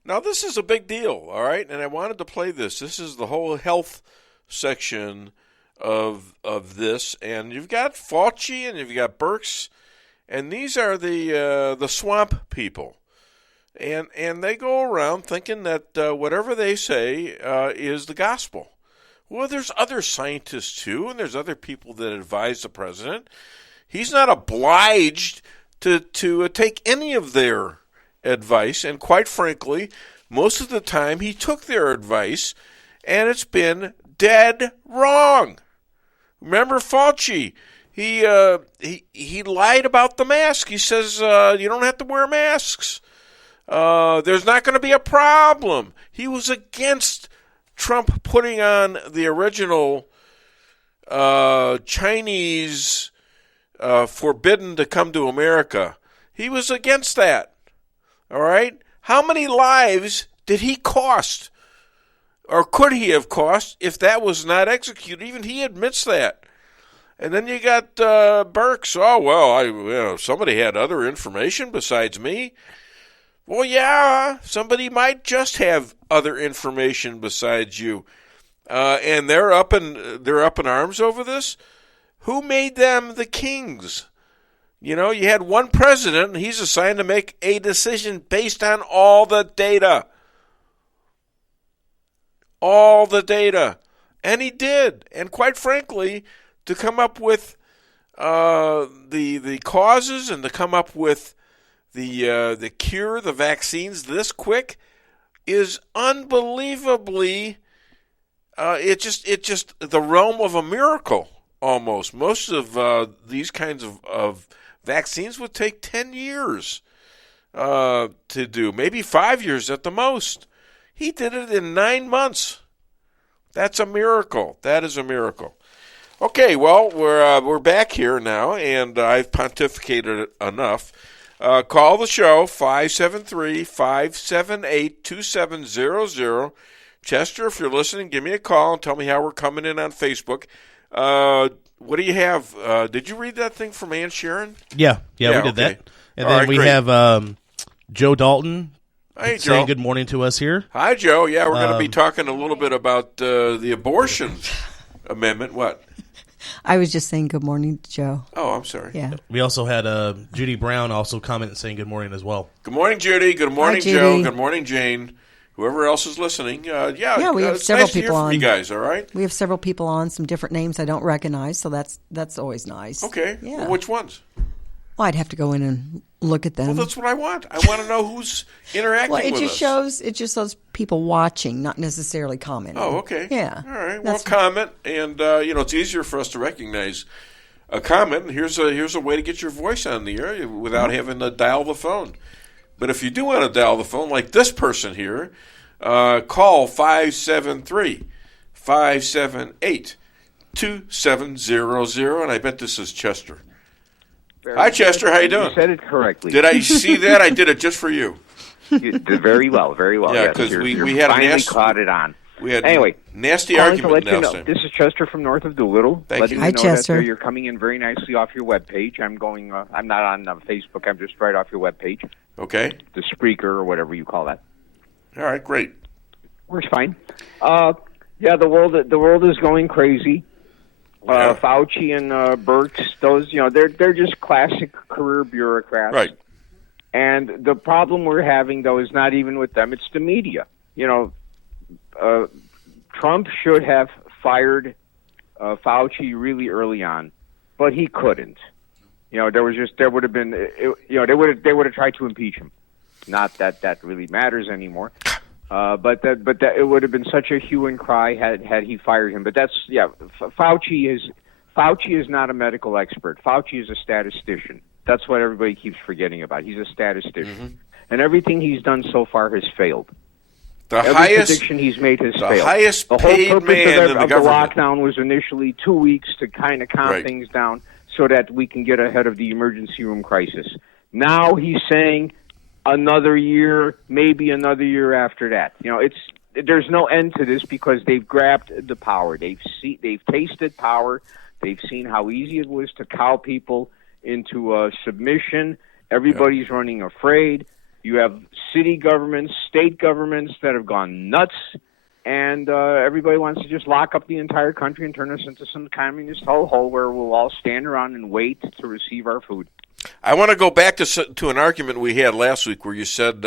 Now, this is a big deal, all right? And I wanted to play this. This is the whole health section of this. And you've got Fauci and you've got Birx, and these are the swamp people. And they go around thinking that whatever they say is the gospel. Well, there's other scientists, too, and there's other people that advise the president. He's not obliged to take any of their advice, and quite frankly, most of the time he took their advice, and it's been dead wrong. Remember Fauci? He lied about the mask. He says you don't have to wear masks. There's not going to be a problem. He was against Trump putting on the original Chinese forbidden to come to America. He was against that. All right? How many lives did he cost? Or could he have cost if that was not executed? Even he admits that. And then you got Birx. Oh, well, somebody had other information besides me. Well, yeah, somebody might just have other information besides you. And they're up in arms over this. Who made them the kings? You know, you had one president, and he's assigned to make a decision based on all the data. All the data. And he did. And quite frankly, to come up with the causes and to come up with the cure, the vaccines this quick is unbelievably, it just the realm of a miracle almost. Most of these kinds of vaccines would take 10 years to do, maybe 5 years at the most. He did it in 9 months. That's a miracle. That is a miracle. Okay, well, we're back here now, and I've pontificated enough. Call the show, 573-578-2700. Chester, if you're listening, give me a call and tell me how we're coming in on Facebook. What do you have? Did you read that thing from Ann Sharon? Yeah, we did that. And then we have Joe Dalton saying good morning to us here. Hi, Joe. Yeah, we're going to be talking a little bit about the abortion amendment. What? I was just saying good morning to Joe. Oh, I'm sorry. Yeah. We also had Judy Brown also comment saying good morning as well. Good morning, Judy. Good morning, Hi, Joe. Judy. Good morning, Jane. Whoever else is listening. We have several nice people to hear on. from you guys, all right? We have several people on, some different names I don't recognize, so that's always nice. Okay. Yeah. Well, which ones? Well, I'd have to go in and look at them. Well, that's what I want. I want to know who's interacting with us. It just shows people watching, not necessarily commenting. Oh, okay. Yeah. All right. Well, comment, and it's easier for us to recognize a comment. And here's a way to get your voice on the air without having to dial the phone. But if you do want to dial the phone, like this person here, call 573-578-2700, and I bet this is Chester. Hi, Chester. How you doing? You said it correctly. Did I see that? I did it just for you. You did very well, very well. Yeah, because we had finally a nasty, caught it on. We had anyway, nasty argument last time. This is Chester from north of Doolittle. Thank you. Hi, Chester. That you're coming in very nicely off your webpage. I'm not on Facebook. I'm just right off your webpage. Okay. The Spreaker or whatever you call that. All right, great. Works fine. The world is going crazy. Fauci and Birx, those they're just classic career bureaucrats. Right. And the problem we're having though is not even with them; it's the media. Trump should have fired Fauci really early on, but he couldn't. They would have tried to impeach him. Not that really matters anymore. But it would have been such a hue and cry had he fired him. But Fauci is not a medical expert. Fauci is a statistician. That's what everybody keeps forgetting about. He's a statistician, and everything he's done so far has failed. Every prediction he's made has failed. Highest the whole paid purpose man of in the the government. lockdown was initially 2 weeks to kind of calm Right. things down so that we can get ahead of the emergency room crisis. Now he's saying another year, maybe another year after that. There's no end to this because they've grabbed the power. They've tasted power. They've seen how easy it was to cow people into submission. Everybody's running afraid. You have city governments, state governments that have gone nuts, and everybody wants to just lock up the entire country and turn us into some communist hellhole where we'll all stand around and wait to receive our food. I want to go back to an argument we had last week where you said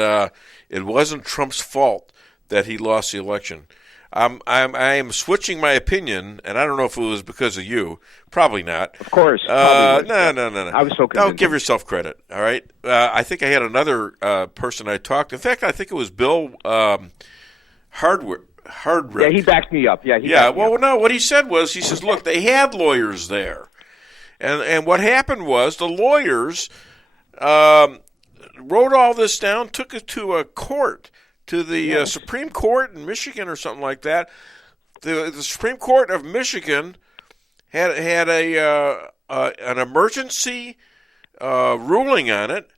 it wasn't Trump's fault that he lost the election. I am switching my opinion, and I don't know if it was because of you. Probably not. Of course. No. I was so convinced. Don't give yourself credit, all right? I think I had another person I talked to. In fact, I think it was Bill Hardwick. Yeah, he backed me up. No, what he said was, he says, look, they had lawyers there. And what happened was the lawyers wrote all this down, took it to a court, to the Supreme Court in Michigan or something like that. The Supreme Court of Michigan had an emergency ruling on it,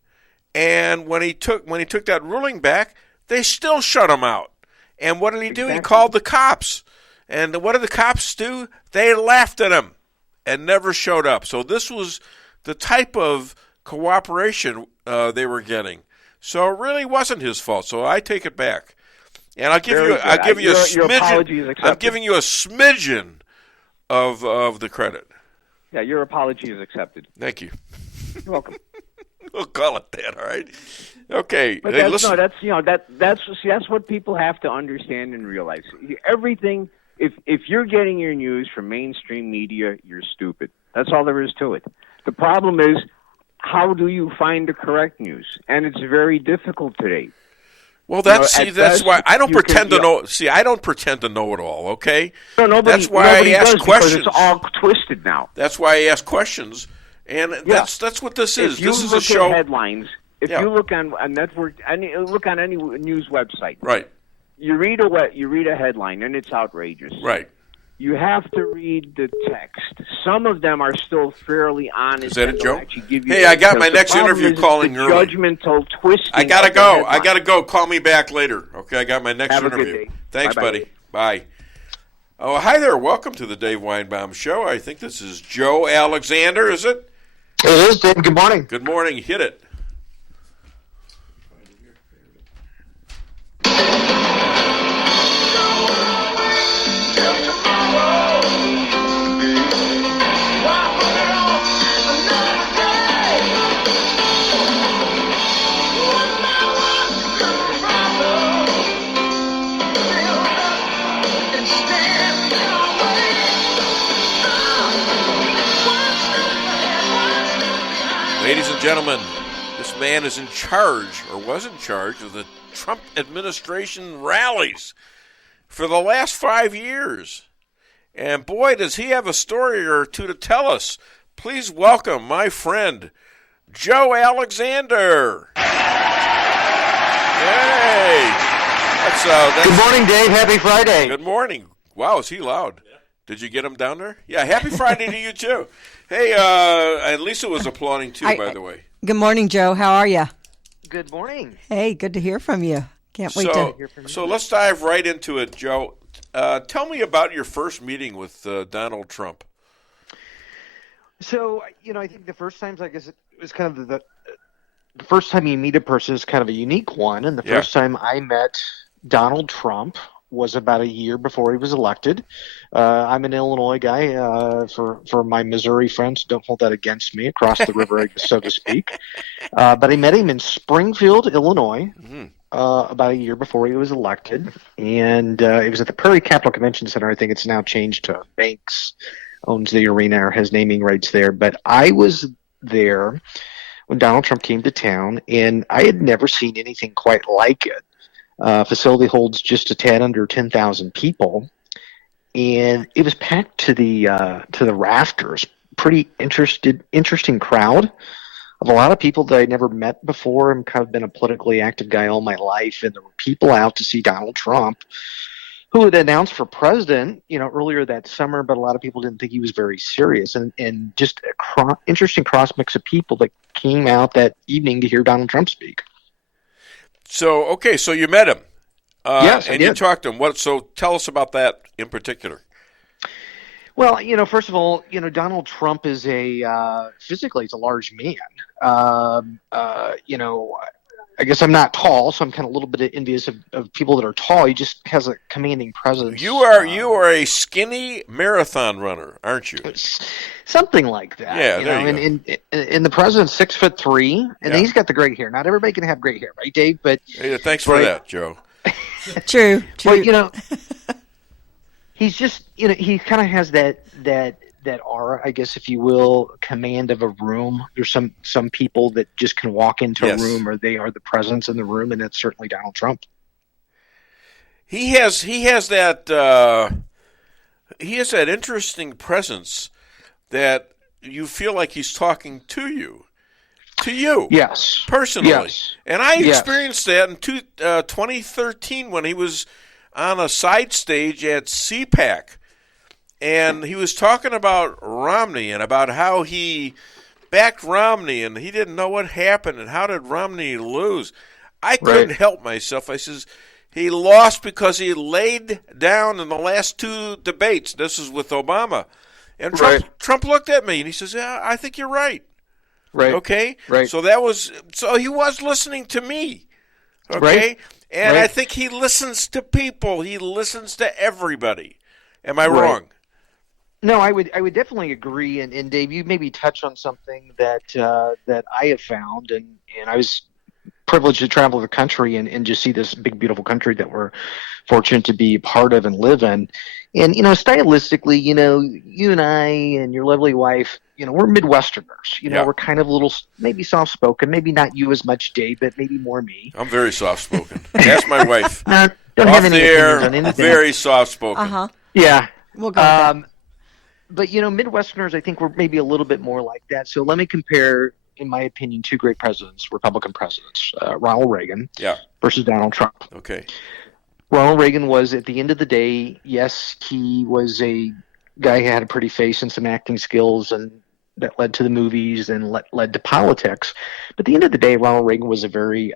and when he took that ruling back, they still shut him out. And what did he do? He called the cops. And what did the cops do? They laughed at him and never showed up. So this was the type of cooperation they were getting. So it really wasn't his fault. So I take it back, and I'll give you a smidgen. I'm giving you a smidgen of the credit. Yeah, your apology is accepted. Thank you. You're welcome. We'll call it that. All right. Okay. But hey, that's listen. that's what people have to understand and realize. Everything. If you're getting your news from mainstream media, you're stupid. That's all there is to it. The problem is, how do you find the correct news? And it's very difficult today. Well, that's why I don't pretend to know. See, I don't pretend to know it all. Okay. No, that's why I ask questions. It's all twisted now. That's why I ask questions, and that's what this is. This is a show. Headlines. If you look on a network, look on any news website, right? You read a headline and it's outrageous, right? You have to read the text. Some of them are still fairly honest. Is that a joke? Hey, I got my next interview calling early. Judgmental twisting. I gotta go. I gotta go. Call me back later. Okay, I got my next Have interview. A good day. Thanks, Bye-bye. buddy. Bye. Oh, hi there. Welcome to the Dave Weinbaum Show. I think this is Joe Alexander. Is it? It is, Dave. Good morning. Good morning. Hit it. Ladies and gentlemen, this man is in charge, or was in charge, of the Trump administration rallies for the last 5 years. And boy, does he have a story or two to tell us. Please welcome my friend, Joe Alexander. Hey! Good morning, Dave. Happy Friday. Good morning. Wow, is he loud? Yeah. Did you get him down there? Yeah, happy Friday to you, too. Hey, and Lisa was applauding, too, by the way. Good morning, Joe. How are you? Good morning. Hey, good to hear from you. Can't wait to hear from you. So let's dive right into it, Joe. Tell me about your first meeting with Donald Trump. So, I think the first times, I guess it was kind of the first time you meet a person is kind of a unique one. And the first time I met Donald Trump was about a year before he was elected. I'm an Illinois guy. For my Missouri friends, don't hold that against me, across the river, so to speak. But I met him in Springfield, Illinois, about a year before he was elected. And it was at the Prairie Capital Convention Center. I think it's now changed to Banks owns the arena or has naming rights there. But I was there when Donald Trump came to town, and I had never seen anything quite like it. Facility holds just a tad under 10,000 people, and it was packed to the rafters. Pretty interesting crowd. of a lot of people that I never met before. I'm kind of been a politically active guy all my life, and there were people out to see Donald Trump who had announced for president, earlier that summer, but a lot of people didn't think he was very serious, and just a interesting cross mix of people that came out that evening to hear Donald Trump speak. So you met him. Yes, and I did. You talked to him. So tell us about that in particular. Well, first of all, Donald Trump is physically he's a large man. I guess I'm not tall, so I'm kind of a little bit envious of people that are tall. He just has a commanding presence. You are a skinny marathon runner, aren't you? Something like that. Yeah, there you go. And the president's 6'3", and he's got the gray hair. Not everybody can have gray hair, right, Dave? But thanks for that, Joe. True. But he's just he kind of has that aura, I guess, if you will, command of a room. There's some people that just can walk into a room, or they are the presence in the room, and that's certainly Donald Trump. He has that interesting presence that you feel like he's talking to you. Yes. Personally. Yes. And I experienced that in 2013 when he was on a side stage at CPAC. And he was talking about Romney and about how he backed Romney and he didn't know what happened and how did Romney lose. I couldn't help myself. I says, he lost because he laid down in the last two debates. This is with Obama. And Trump looked at me and he says, yeah, I think you're right. Right. Okay? Right. So he was listening to me. Okay? Right. And I think he listens to people. He listens to everybody. Am I wrong? No, I would definitely agree. And Dave, you maybe touch on something that I have found, and I was privileged to travel the country and just see this big, beautiful country that we're fortunate to be part of and live in. And, stylistically, you and I and your lovely wife, we're Midwesterners. We're kind of a little, maybe soft-spoken, maybe not you as much, Dave, but maybe more me. I'm very soft-spoken. Ask my wife. Don't Off have any the air, opinions on anything. very soft-spoken. Uh-huh. Yeah. We'll go with that. But, Midwesterners, I think we're maybe a little bit more like that. So let me compare, in my opinion, two great presidents, Republican presidents, Ronald Reagan versus Donald Trump. Okay. Ronald Reagan was, at the end of the day, yes, he was a guy who had a pretty face and some acting skills, and that led to the movies and led to politics. But at the end of the day, Ronald Reagan was he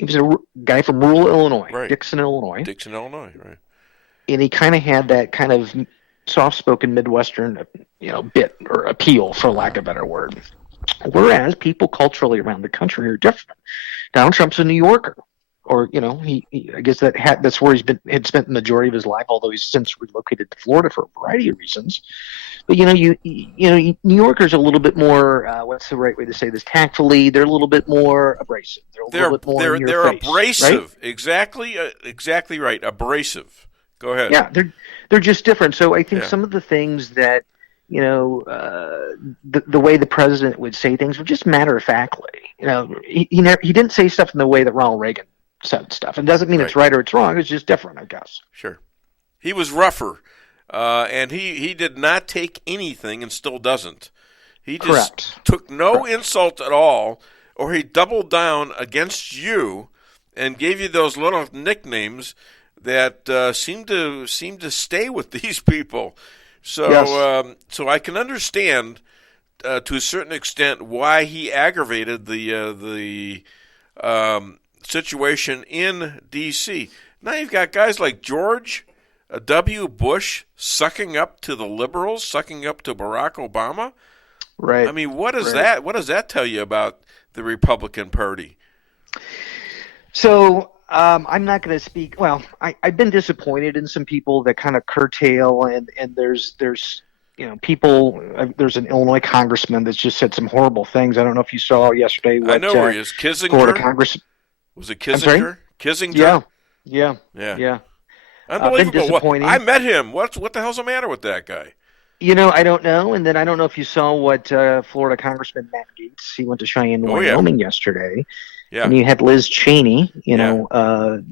was a guy from rural Illinois, Dixon, Illinois. Dixon, Illinois, right. And he kind of had that kind of soft-spoken Midwestern, bit or appeal, for lack of a better word. Whereas people culturally around the country are different. Donald Trump's a New Yorker, or he I guess that's where had spent the majority of his life. Although he's since relocated to Florida for a variety of reasons. But New Yorkers are a little bit more. What's the right way to say this? Tactfully, they're a little bit more abrasive. They're abrasive. Right? Exactly right. Abrasive. Go ahead. Yeah, they're just different. So I think some of the things that the way the president would say things were just matter of factly. He didn't say stuff in the way that Ronald Reagan said stuff. It doesn't mean it's right or it's wrong. It's just different, I guess. Sure. He was rougher, and he did not take anything, and still doesn't. He just took no insult at all, or he doubled down against you and gave you those little nicknames that seem to stay with these people. So so I can understand to a certain extent why he aggravated the situation in D.C. Now you've got guys like George W. Bush sucking up to the liberals, sucking up to Barack Obama. Right. I mean, what is that? What does that tell you about the Republican Party? So I'm not going to speak. Well, I've been disappointed in some people that kind of curtail, and there's people. There's an Illinois congressman that's just said some horrible things. I don't know if you saw yesterday. I know where he is. Kissinger. Florida Congress. Was it Kissinger? Kissinger. Yeah. Unbelievable. Disappointing. I met him. What the hell's the matter with that guy? I don't know. And then I don't know if you saw what Florida Congressman Matt Gaetz, he went to Cheyenne, Wyoming yesterday. Yeah. And you had Liz Cheney,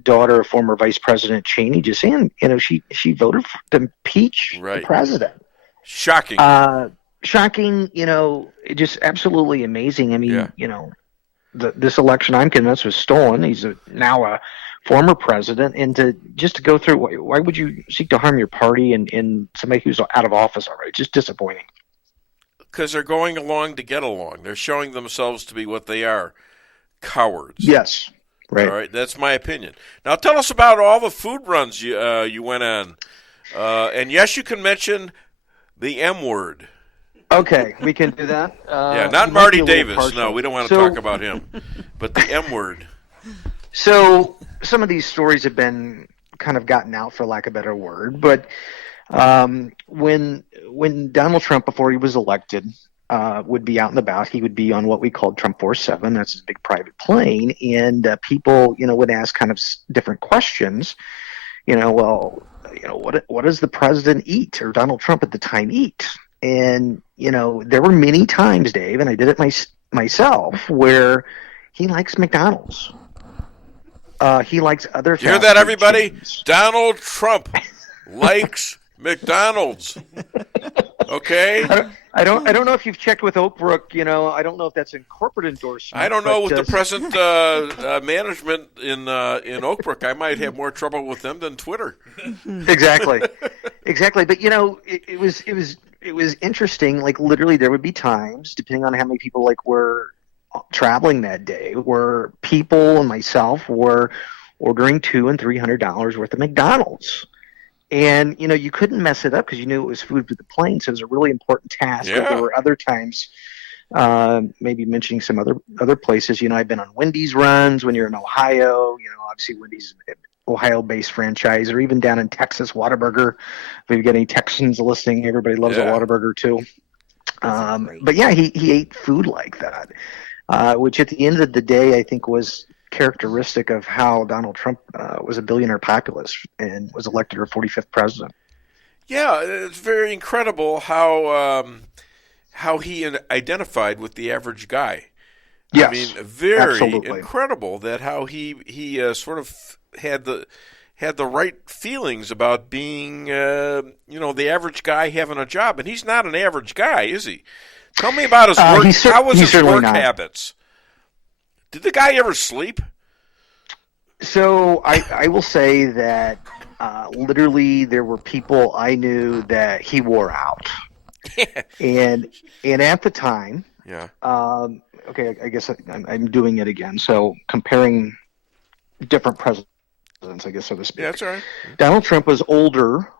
daughter of former Vice President Cheney, just saying, she voted to impeach the president. Shocking. shocking, just absolutely amazing. I mean, this election, I'm convinced, was stolen. He's now a former president, and to go through, why would you seek to harm your party and somebody who's out of office already? Just disappointing. Because they're going along to get along. They're showing themselves to be what they are, cowards. Yes, right. All right, that's my opinion. Now tell us about all the food runs you went on. And yes, you can mention the M word. Okay, we can do that. Not Marty Davis. No, we don't want to talk about him. But the M word. So some of these stories have been kind of gotten out, for lack of a better word. But when Donald Trump, before he was elected, would be out and about, he would be on what we called Trump 47. That's his big private plane, and people, would ask kind of different questions. What does the president eat, or Donald Trump at the time eat? And, there were many times, Dave, and I did it myself, where he likes McDonald's. He likes other fast You hear that, everybody? chains. Donald Trump likes McDonald's. Okay? I don't know if you've checked with Oakbrook. I don't know if that's a corporate endorsement. I don't know with the present management in Oakbrook. I might have more trouble with them than Twitter. Exactly. But it was interesting. Like, literally, there would be times, depending on how many people were traveling that day, where people and myself were ordering $200 and $300 worth of McDonald's. And, you couldn't mess it up because you knew it was food for the plane, so it was a really important task. Yeah. But there were other times, maybe mentioning some other places. I've been on Wendy's runs when you're in Ohio. Obviously Wendy's is an Ohio-based franchise, or even down in Texas, Whataburger. If we've got any Texans listening, everybody loves a Whataburger too. But yeah, he ate food like that, which at the end of the day, I think was characteristic of how Donald Trump was a billionaire populist and was elected our 45th president. Yeah, it's very incredible how he identified with the average guy. Yes, I mean, very absolutely. incredible that how he sort of had the right feelings about being the average guy having a job, and he's not an average guy, is he? Tell me about his work. How was his work habits? Did the guy ever sleep? So I will say that literally there were people I knew that he wore out, and at the time, okay, I guess I'm doing it again. So comparing different presidents, I guess, so to speak. Yeah, that's all right. Donald Trump was older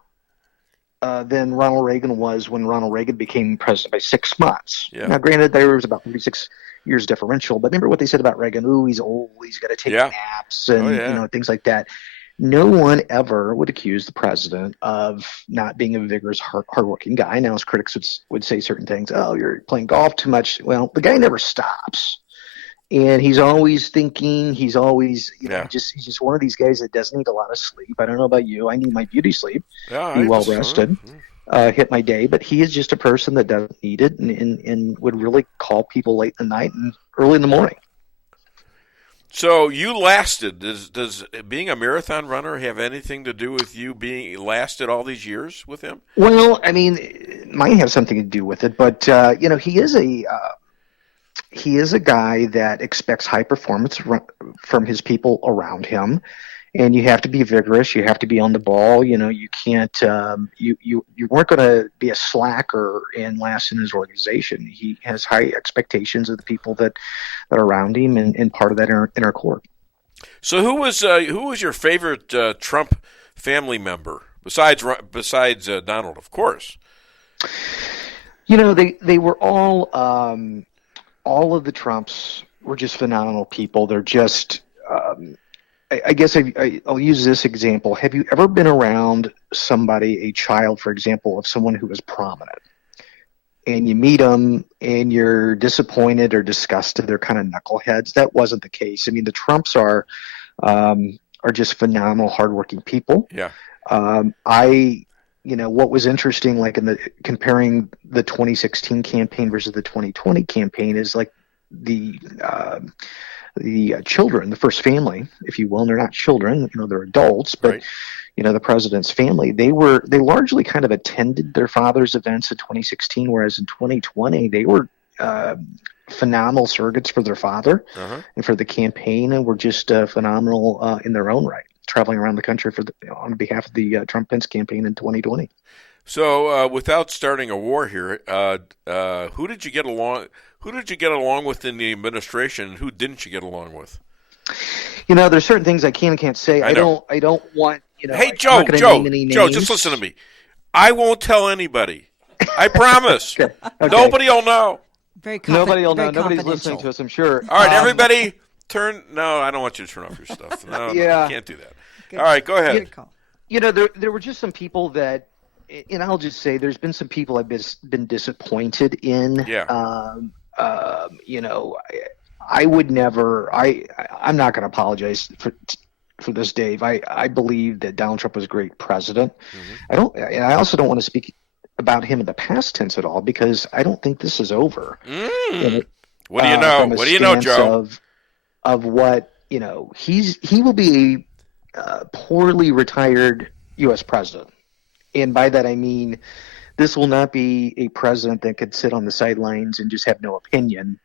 than Ronald Reagan was when Ronald Reagan became president by 6 months. Yeah. Now, granted, there was about 36 years differential, but remember what they said about Reagan? Ooh, he's old, he's got to take naps and things like that. No one ever would accuse the president of not being a vigorous, hardworking guy. Now, his critics would say certain things. Oh, you're playing golf too much. Well, the guy never stops. And he's always thinking. He's always, he's just one of these guys that doesn't need a lot of sleep. I don't know about you. I need my beauty sleep. Be well rested. Hit my day. But he is just a person that doesn't need it and would really call people late in the night and early in the morning. So you lasted. Does being a marathon runner have anything to do with you being lasted all these years with him? Well, I mean, it might have something to do with it. But, he is a guy that expects high performance from his people around him, and you have to be vigorous. You have to be on the ball. You can't. You weren't going to be a slacker and last in his organization. He has high expectations of the people that are around him, and part of that in our court. So who was your favorite Trump family member besides Donald, of course? They were all of the Trumps were just phenomenal people. They're just, I guess I'll use this example. Have you ever been around somebody, a child, for example, of someone who was prominent, and you meet them and you're disappointed or disgusted? They're kind of knuckleheads. That wasn't the case. I mean, the Trumps are just phenomenal, hardworking people. Yeah. What was interesting, like comparing the 2016 campaign versus the 2020 campaign, is like the children, the first family, if you will. And they're not children, they're adults, but Right. the president's family, they largely kind of attended their father's events in 2016, whereas in 2020 they were phenomenal surrogates for their father and for the campaign, and were just phenomenal in their own right, traveling around the country on behalf of the Trump-Pence campaign in 2020. So, without starting a war here, who did you get along? Who did you get along with in the administration? And who didn't you get along with? There's certain things I can and can't say. I don't want. Hey, I'm Joe, not gonna name any Joe, names. just listen to me. I won't tell anybody. I promise. Okay. Nobody will know. Nobody will know. Nobody's listening to us, I'm sure. All right, everybody, turn. No, I don't want you to turn off your stuff. No, Yeah. you can't do that. All right, go ahead. There were just some people that, and I'll just say, there's been some people I've been disappointed in. Yeah. I would never. I'm not going to apologize for this, Dave. I believe that Donald Trump was a great president. Mm-hmm. I also don't want to speak about him in the past tense at all, because I don't think this is over. What do you know? What do you know, Joe? Of what he will be a poorly retired U.S. president, and by that I mean this will not be a president that could sit on the sidelines and just have no opinion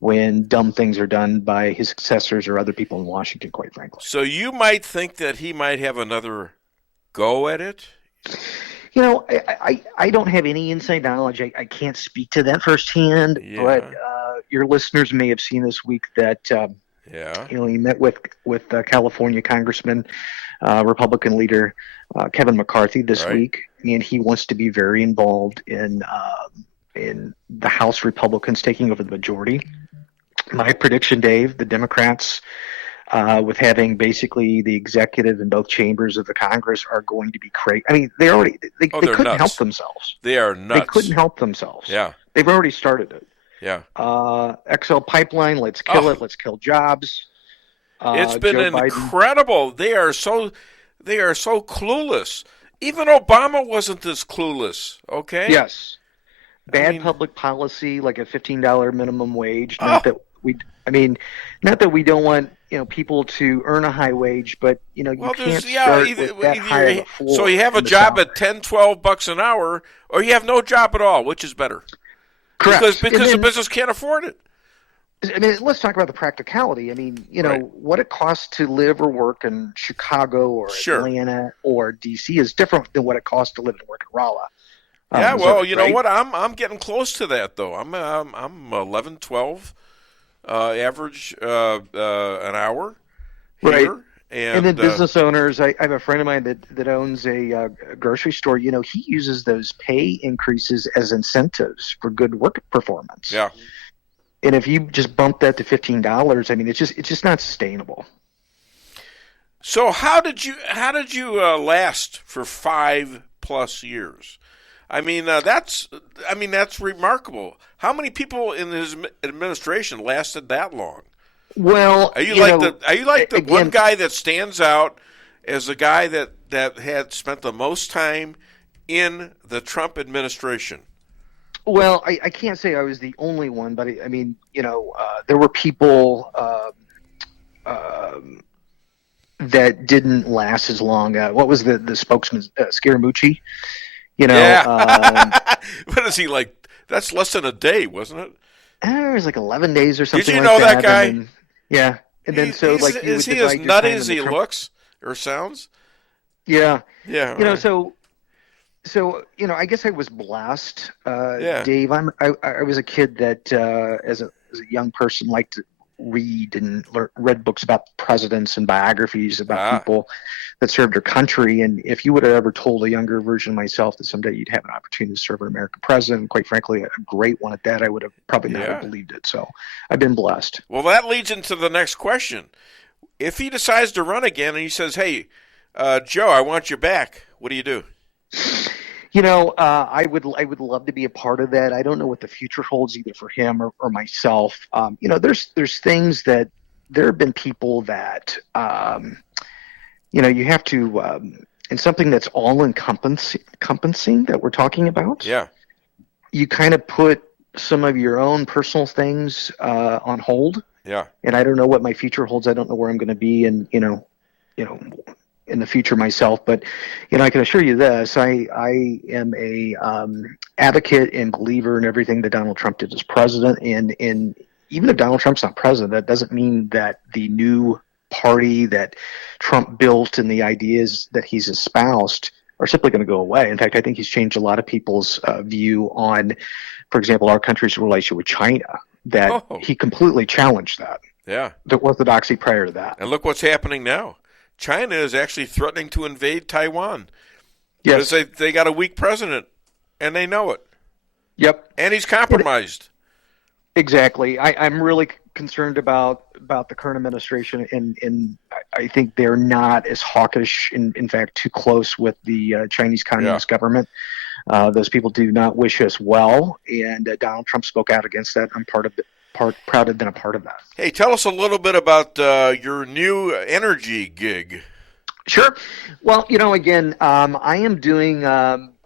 when dumb things are done by his successors or other people in Washington, quite frankly. So you might think that he might have another go at it? I don't have any inside knowledge. I can't speak to that firsthand, but your listeners may have seen this week that he met with California Congressman, Republican leader Kevin McCarthy this week, and he wants to be very involved in the House Republicans taking over the majority. My prediction, Dave, the Democrats, with having basically the executive in both chambers of the Congress, are going to be crazy. I mean, they couldn't nuts. help themselves. They are nuts. They couldn't help themselves. Yeah. They've already started it. Yeah. XL pipeline, let's kill it. Let's kill jobs. It's been Joe Biden. incredible. They are so clueless. Even Obama wasn't this clueless. Okay. Yes. Bad public policy, like a $15 minimum wage. Not that we don't want people to earn a high wage, but you can't start with that high of a floor. So you have a job at $10-12 an hour, or you have no job at all. Which is better? Correct. Because the business can't afford it. I mean, let's talk about the practicality. I mean, what it costs to live or work in Chicago or Atlanta or D.C. is different than what it costs to live and work in Raleigh. Yeah, well, you know what? I'm getting close to that though. I'm 11, 12 average an hour here. Right. And then business owners, I have a friend of mine that owns a grocery store. He uses those pay increases as incentives for good work performance. Yeah. And if you just bump that to $15, I mean, it's just not sustainable. So how did you last for 5+ years? I mean, that's remarkable. How many people in his administration lasted that long? Well, are you like the one guy that stands out as the guy that had spent the most time in the Trump administration? Well, I can't say I was the only one, but I mean, there were people that didn't last as long. What was the spokesman, Scaramucci? Yeah. What is he like? That's less than a day, wasn't it? It was like 11 days or something. Did you like know that guy? And then, yeah, and then is he as nutty as he looks or sounds? Yeah. Yeah. So I guess I was blessed, Dave. I was a kid that as a young person liked to read and read books about presidents and biographies about people that served their country. And if you would have ever told a younger version of myself that someday you'd have an opportunity to serve an American president, quite frankly, a great one at that, I would have probably never believed it. So I've been blessed. Well, that leads into the next question. If he decides to run again and he says, "Hey, Joe, I want you back," what do you do? I would love to be a part of that. I don't know what the future holds either for him or myself. There's things that there have been people that, you have to, and something that's all encompassing that we're talking about. Yeah. You kind of put some of your own personal things on hold Yeah. And I don't know what my future holds. I don't know where I'm going to be, and in the future myself. But I can assure you this: I am a advocate and believer in everything that Donald Trump did as president. And even if Donald Trump's not president, that doesn't mean that the new party that Trump built and the ideas that he's espoused are simply going to go away. In fact, I think he's changed a lot of people's view on, for example, our country's relation with China. That he completely challenged that. Yeah. The orthodoxy prior to that. And look what's happening now. China is actually threatening to invade Taiwan. Yes. Because they got a weak president, and they know it. Yep. And he's compromised. Exactly. I'm really concerned about the current administration, and I think they're not as hawkish, in fact, too close with the Chinese Communist government. Those people do not wish us well, and Donald Trump spoke out against that. I'm proud to have been a part of that. Hey, tell us a little bit about your new energy gig. Sure. Well, again, I am doing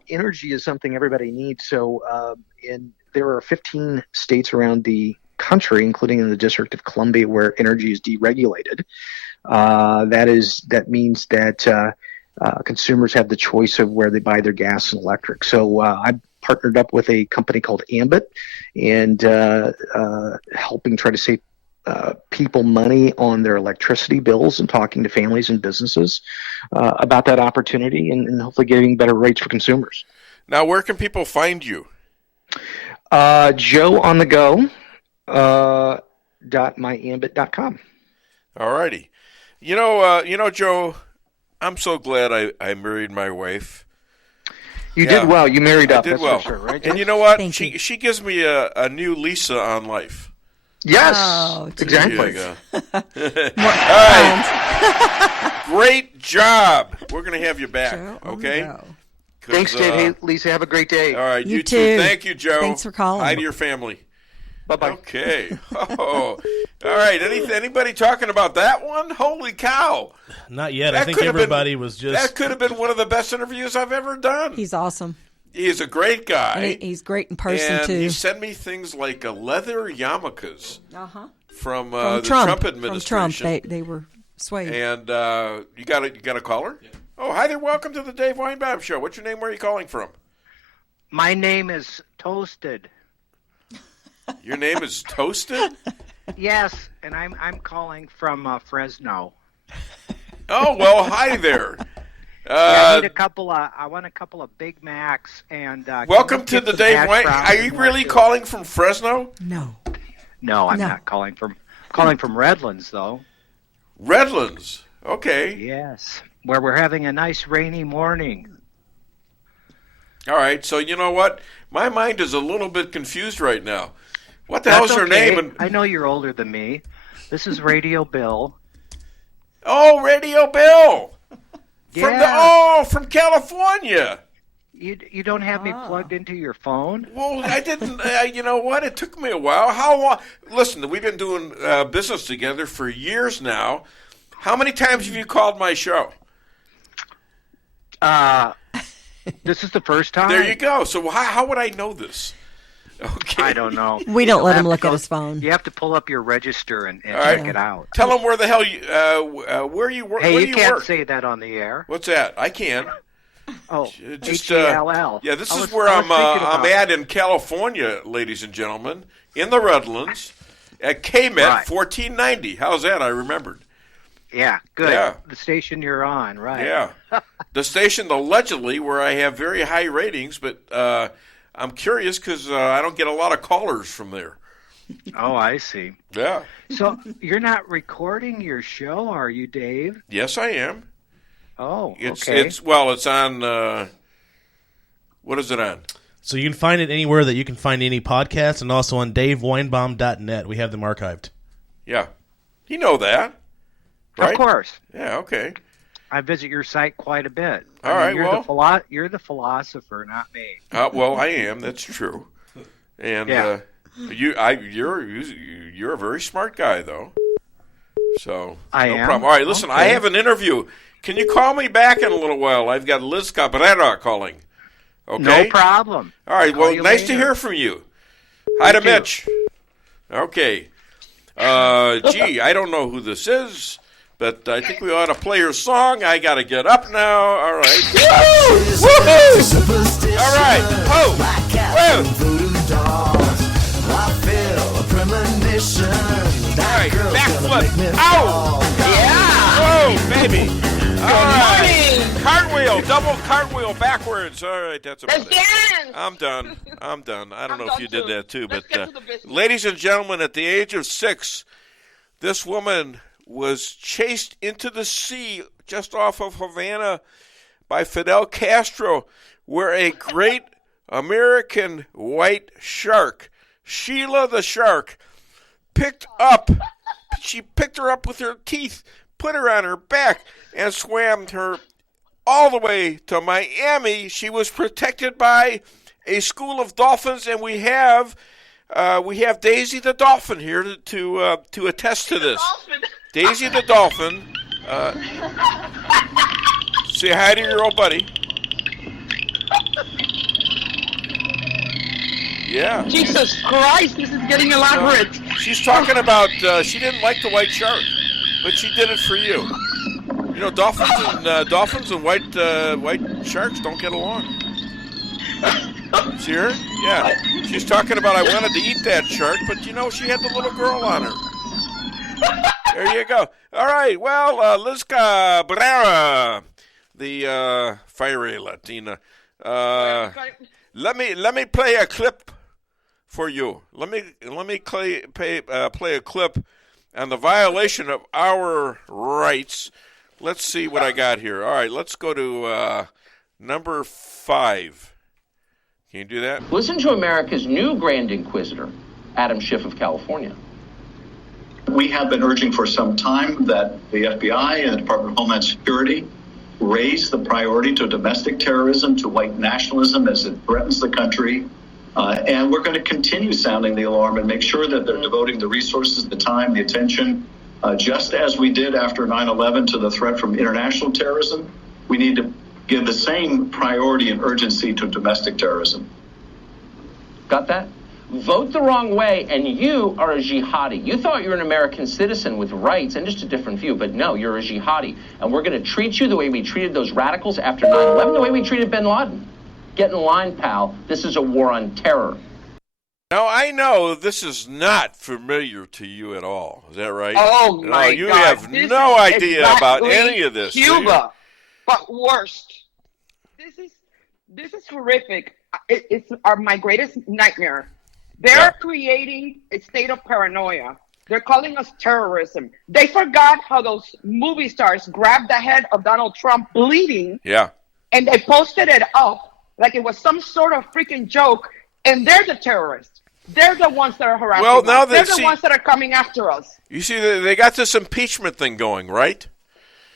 energy is something everybody needs. So, there are 15 states around the country, including in the District of Columbia, where energy is deregulated. That means that consumers have the choice of where they buy their gas and electric. So I partnered up with a company called Ambit, and helping try to save people money on their electricity bills, and talking to families and businesses about that opportunity, and hopefully getting better rates for consumers. Now, where can people find you? Joe on the go. .myambit.com. All righty. Joe, I'm so glad I married my wife. You did well. You married up. I did that's well. for sure, right? And you know what? Thank you. She gives me a new Lisa on life. Yes, There exactly. you go. All right. Great job. We're going to have you back, okay? Thanks, Dave. Hey, Lisa, have a great day. All right, You you too. Thank you, Joe. Thanks for calling. Hi to your family. Bye-bye. Okay. All right. Anybody talking about that one? Holy cow. Not yet. That I think could have everybody was just... That could have been one of the best interviews I've ever done. He's awesome. He's a great guy. And he's great in person, and too. he sent me things like leather yarmulkes from the Trump administration. From Trump. They were suede. And you got a caller? Yeah. Oh, hi there. Welcome to the Dave Weinbaum Show. What's your name? Where are you calling from? My name is Toasted. Your name is Toasted? Yes, and I'm calling from Fresno. Oh, well, hi there. I want a couple of Big Macs and. Welcome to the Dave Weinbaum. Are you really calling from Fresno? No, I'm not calling from Redlands though. Redlands, okay. Yes, where we're having a nice rainy morning. All right, so you know what? My mind is a little bit confused right now. What the hell's your name? And I know you're older than me. This is Radio Bill. Oh, Radio Bill. Yeah. From California. You don't have me plugged into your phone? Well, I didn't. You know what? It took me a while. How long? Listen, we've been doing business together for years now. How many times have you called my show? This is the first time. There you go. So how would I know this? Okay. I don't know. We don't let him look at his phone. You have to pull up your register and right. check it out. Tell him where the hell you where you work. Hey, you can't work. say that on the air. What's that? I can. Oh, just H-E-L-L. Yeah, this is where I'm at in California, ladies and gentlemen, in the Redlands at KMET 1490. How's that? I remembered. Yeah, good. Yeah. The station you're on, right? Yeah, the station allegedly where I have very high ratings, but I'm curious because I don't get a lot of callers from there. Oh, I see. Yeah. So you're not recording your show, are you, Dave? Yes, I am. Oh, okay. It's on. What is it on? So you can find it anywhere that you can find any podcast, and also on DaveWeinbaum.net. We have them archived. Yeah, you know that, right? Of course. Yeah. Okay. I visit your site quite a bit. All right. You're the philosopher, not me. Well, I am. That's true. And yeah. You're a very smart guy, though. So I no am. problem. All right. Listen, okay. I have an interview. Can you call me back in a little while? I've got Liz Cabrera calling. Okay. No problem. All right. Well, nice to hear from you. Hi to Mitch. Okay. Gee, I don't know who this is, but I think we ought to play her song. I got to get up now. All right. Woo-hoo! All right. Oh. Whoa. All right. Backflip. Ow. Yeah. Whoa, baby. All right. Cartwheel. Double cartwheel backwards. All right. That's about it. I'm done. I don't know if you did that too, but ladies and gentlemen, at the age of 6, this woman was chased into the sea just off of Havana by Fidel Castro, where a great American white shark, Sheila the shark, picked her up with her teeth, put her on her back, and swam her all the way to Miami. She was protected by a school of dolphins, and we have Daisy the dolphin here to attest to this. Daisy the dolphin. Say hi to your old buddy. Yeah. Jesus Christ, this is getting elaborate. She's talking about she didn't like the white shark, but she did it for you. You know, dolphins and white sharks don't get along. See her? Yeah. She's talking about I wanted to eat that shark, but you know, she had the little girl on her. There you go. All right. Well, Liz Cabrera, the fiery Latina. Let me play a clip for you. Let me play a clip on the violation of our rights. Let's see what I got here. All right. Let's go to number 5. Can you do that? Listen to America's new Grand Inquisitor, Adam Schiff of California. We have been urging for some time that the FBI and the Department of Homeland Security raise the priority to domestic terrorism, to white nationalism as it threatens the country. And we're going to continue sounding the alarm and make sure that they're devoting the resources, the time, the attention, just as we did after 9/11 to the threat from international terrorism. We need to give the same priority and urgency to domestic terrorism. Got that? Vote the wrong way, and you are a jihadi. You thought you were an American citizen with rights and just a different view, but no, you're a jihadi. And we're going to treat you the way we treated those radicals after 9/11, the way we treated bin Laden. Get in line, pal. This is a war on terror. Now, I know this is not familiar to you at all. Is that right? Oh, my God. You have no idea about any of this. Cuba, but worst. This is horrific. It's my greatest nightmare. They're creating a state of paranoia. They're calling us terrorism. They forgot how those movie stars grabbed the head of Donald Trump bleeding. Yeah. And they posted it up like it was some sort of freaking joke. And they're the terrorists. They're the ones that are harassing us. They're the ones that are coming after us. You see, they got this impeachment thing going, right?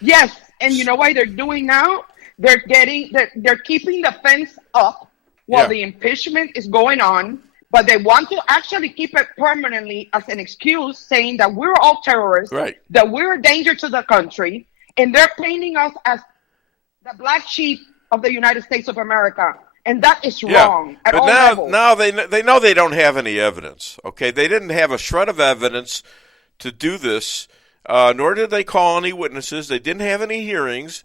Yes. And you know what they're doing now? They're keeping the fence up while the impeachment is going on. But they want to actually keep it permanently as an excuse, saying that we're all terrorists, that we're a danger to the country, and they're painting us as the black sheep of the United States of America. And that is wrong at all levels. Now they know they don't have any evidence, okay? They didn't have a shred of evidence to do this, nor did they call any witnesses. They didn't have any hearings.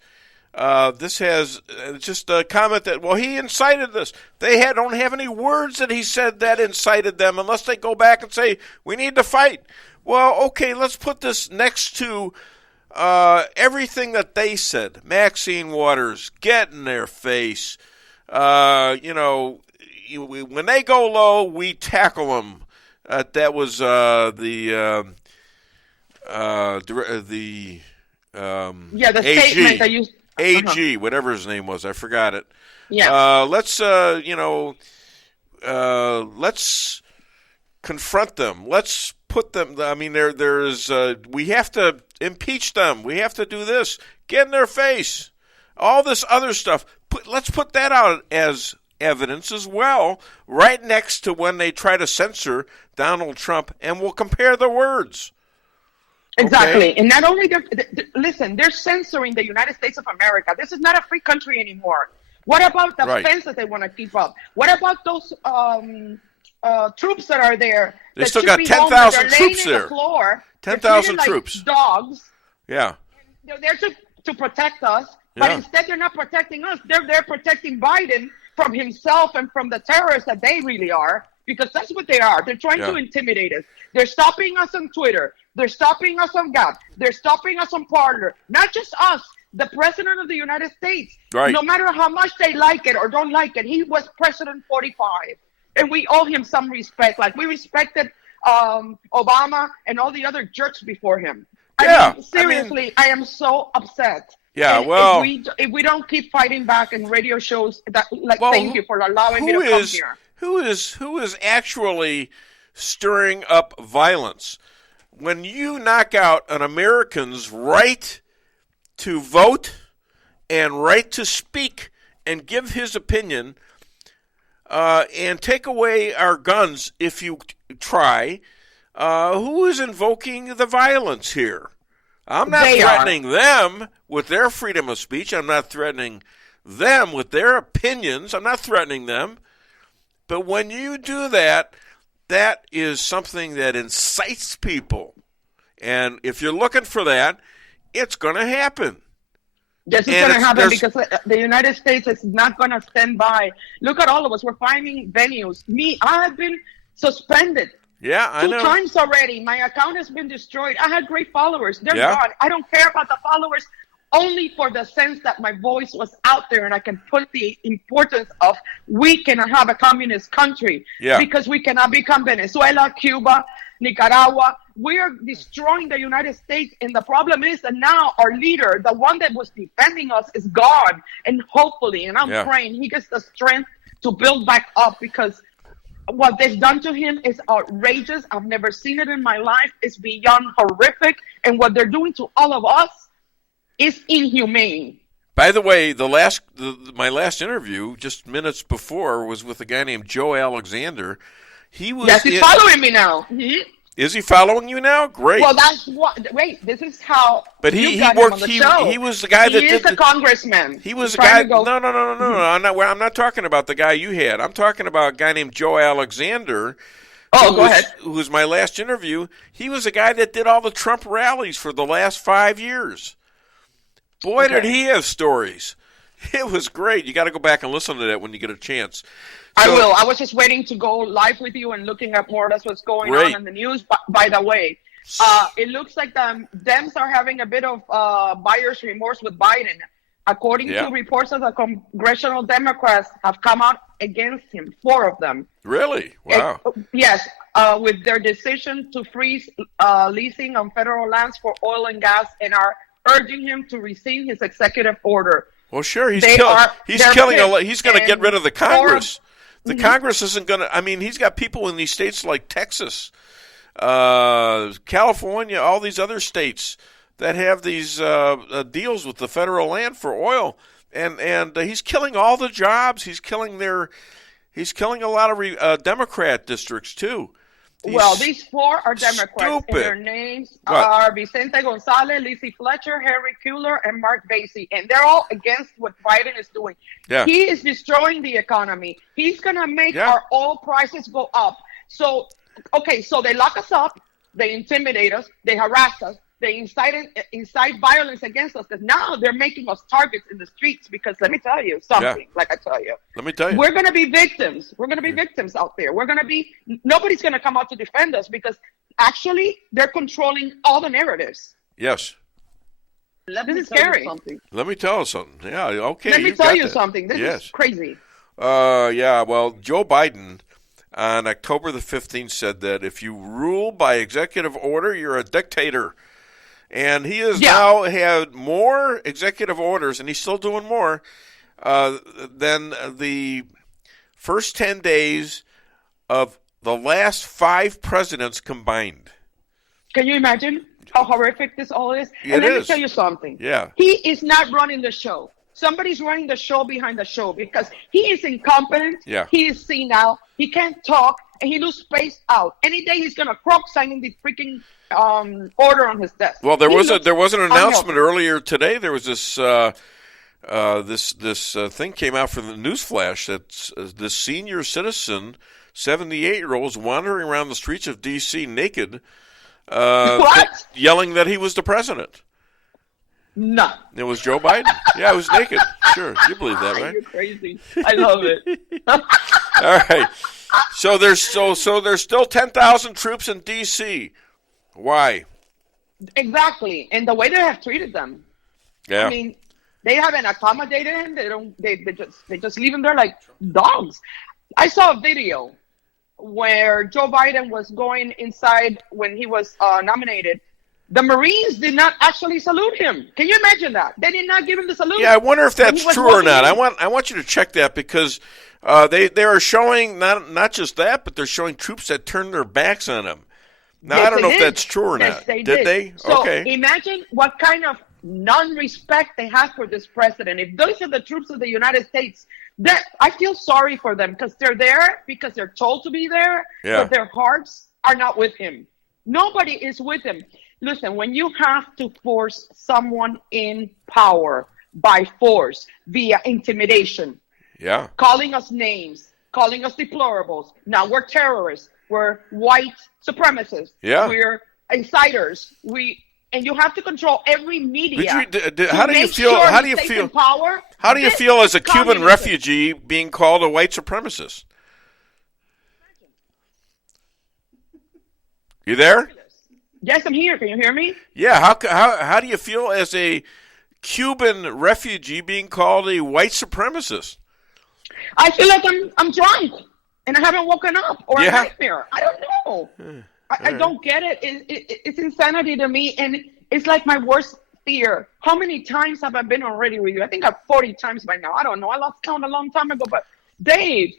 This has just a comment that, well, he incited this. They don't have any words that he said that incited them unless they go back and say, we need to fight. Well, okay, let's put this next to everything that they said. Maxine Waters, get in their face. When they go low, we tackle them. That was the statement that you... AG, whatever his name was, I forgot it. Yeah. Let's confront them. Let's put them. I mean, there's. We have to impeach them. We have to do this. Get in their face. All this other stuff. Let's put that out as evidence as well, right next to when they try to censor Donald Trump, and we'll compare the words. Exactly. Okay. And not only, they're censoring the United States of America. This is not a free country anymore. What about the fence that they want to keep up? What about those troops that are there. They that still should got be home, 10,000 but they're laying troops in the there. floor. 10,000 They're treated troops. like dogs. Yeah. They're there to protect us, but Yeah. instead they're not protecting us. They're there protecting Biden from himself and from the terrorists that they really are, because that's what they are. They're trying to intimidate us. They're stopping us on Twitter. They're stopping us on Gap. They're stopping us on Parler. Not just us, the President of the United States. Right. No matter how much they like it or don't like it, he was President 45. And we owe him some respect. Like we respected Obama and all the other jerks before him. I mean, seriously, I am so upset. Yeah, And well, if we don't keep fighting back in radio shows, thank you for allowing me to come here. Who is actually stirring up violence? When you knock out an American's right to vote and right to speak and give his opinion, and take away our guns if you try, who is invoking the violence here? I'm not threatening them with their freedom of speech. I'm not threatening them with their opinions. I'm not threatening them. But when you do that, that is something that incites people. And if you're looking for that, it's going to happen. Yes, it's going to happen because the United States is not going to stand by. Look at all of us. We're finding venues. I have been suspended. Yeah, I know. 2 times already. My account has been destroyed. I had great followers. They're gone. I don't care about the followers, only for the sense that my voice was out there and I can put the importance of we cannot have a communist country because we cannot become Venezuela, Cuba, Nicaragua. We are destroying the United States, and the problem is that now our leader, the one that was defending us, is gone. And hopefully, and I'm praying, he gets the strength to build back up, because what they've done to him is outrageous. I've never seen it in my life. It's beyond horrific. And what they're doing to all of us is inhumane. By the way, my last interview, just minutes before, was with a guy named Joe Alexander. He was. Yes, he's following me now. Is he following you now? Great. Well, that's what. Wait, this is how. But he worked. He was the guy that did. He is a congressman. He was the guy. No. I'm not talking about the guy you had. I'm talking about a guy named Joe Alexander. Oh, go ahead. Who was my last interview? He was the guy that did all the Trump rallies for the last 5 years. Boy, did he have stories. It was great. You got to go back and listen to that when you get a chance. I will. I was just waiting to go live with you and looking at more or less what's going on in the news. By the way, it looks like the Dems are having a bit of buyer's remorse with Biden. According to reports of the congressional Democrats have come out against him, 4 of them. Really? Wow. Yes, with their decision to freeze leasing on federal lands for oil and gas, and are urging him to rescind his executive order. Well, sure, he's killing. He's going to get rid of the Congress. The Congress isn't going to. I mean, he's got people in these states like Texas, California, all these other states that have these deals with the federal land for oil, and he's killing all the jobs. He's killing a lot of Democrat districts too. Well, these 4 are Democrats, and their names are Vicente Gonzalez, Lizzie Fletcher, Harry Kuehler, and Mark Basie, and they're all against what Biden is doing. Yeah. He is destroying the economy. He's going to make our oil prices go up. So they lock us up, they intimidate us, they harass us, they incite violence against us, because now they're making us targets in the streets. Because let me tell you something, like I tell you. Let me tell you. We're going to be victims. We're going to be victims out there. Nobody's going to come out to defend us, because actually they're controlling all the narratives. Yes. This is scary. Let me tell you something. Yeah, okay. Let me tell you something. This is crazy. Well, Joe Biden on October the 15th said that if you rule by executive order, you're a dictator. And he has now had more executive orders, and he's still doing more, than the first 10 days of the last 5 presidents combined. Can you imagine how horrific this all is? And let me tell you something. Yeah. He is not running the show. Somebody's running the show behind the show, because he is incompetent. Yeah. He is senile. He can't talk, and he lose spaced out. Any day he's going to croak signing the freaking order on his desk. Well, there was an announcement earlier today. There was this this thing came out from the newsflash that this senior citizen 78-year-olds wandering around the streets of D.C. naked, yelling that he was the president. No. It was Joe Biden? Yeah, it was naked. Sure, you believe that, right? You're crazy. I love it. All right. So there's still 10,000 troops in D.C. Why? Exactly, and the way they have treated them. Yeah. I mean, they haven't accommodated him. They just leave him there like dogs. I saw a video where Joe Biden was going inside when he was nominated. The Marines did not actually salute him. Can you imagine that? They did not give him the salute. Yeah, I wonder if that's true or not. I want you to check that because they are showing not just that, but they're showing troops that turned their backs on him. Now, Yes, I don't know they if did. that's true or Yes, not. they Did they? So Okay. imagine what kind of non-respect they have for this president. If those are the troops of the United States, I feel sorry for them because they're there because they're told to be there, Yeah. but their hearts are not with him. Nobody is with him. Listen, when you have to force someone in power by force via intimidation, Yeah. calling us names, calling us deplorables. Now we're terrorists. We're white supremacists. Yeah. We're insiders. And you have to control every media. How do you feel? How do you feel? How do you feel as a Cuban refugee being called a white supremacist? You there? Yes, I'm here. Can you hear me? Yeah. How do you feel as a Cuban refugee being called a white supremacist? I feel like I'm drunk and I haven't woken up or Yeah. a nightmare. I don't know. I don't get it. It's insanity to me, and it's like my worst fear. How many times have I been already with you? I think I've 40 times by now. I don't know. I lost count a long time ago. But Dave,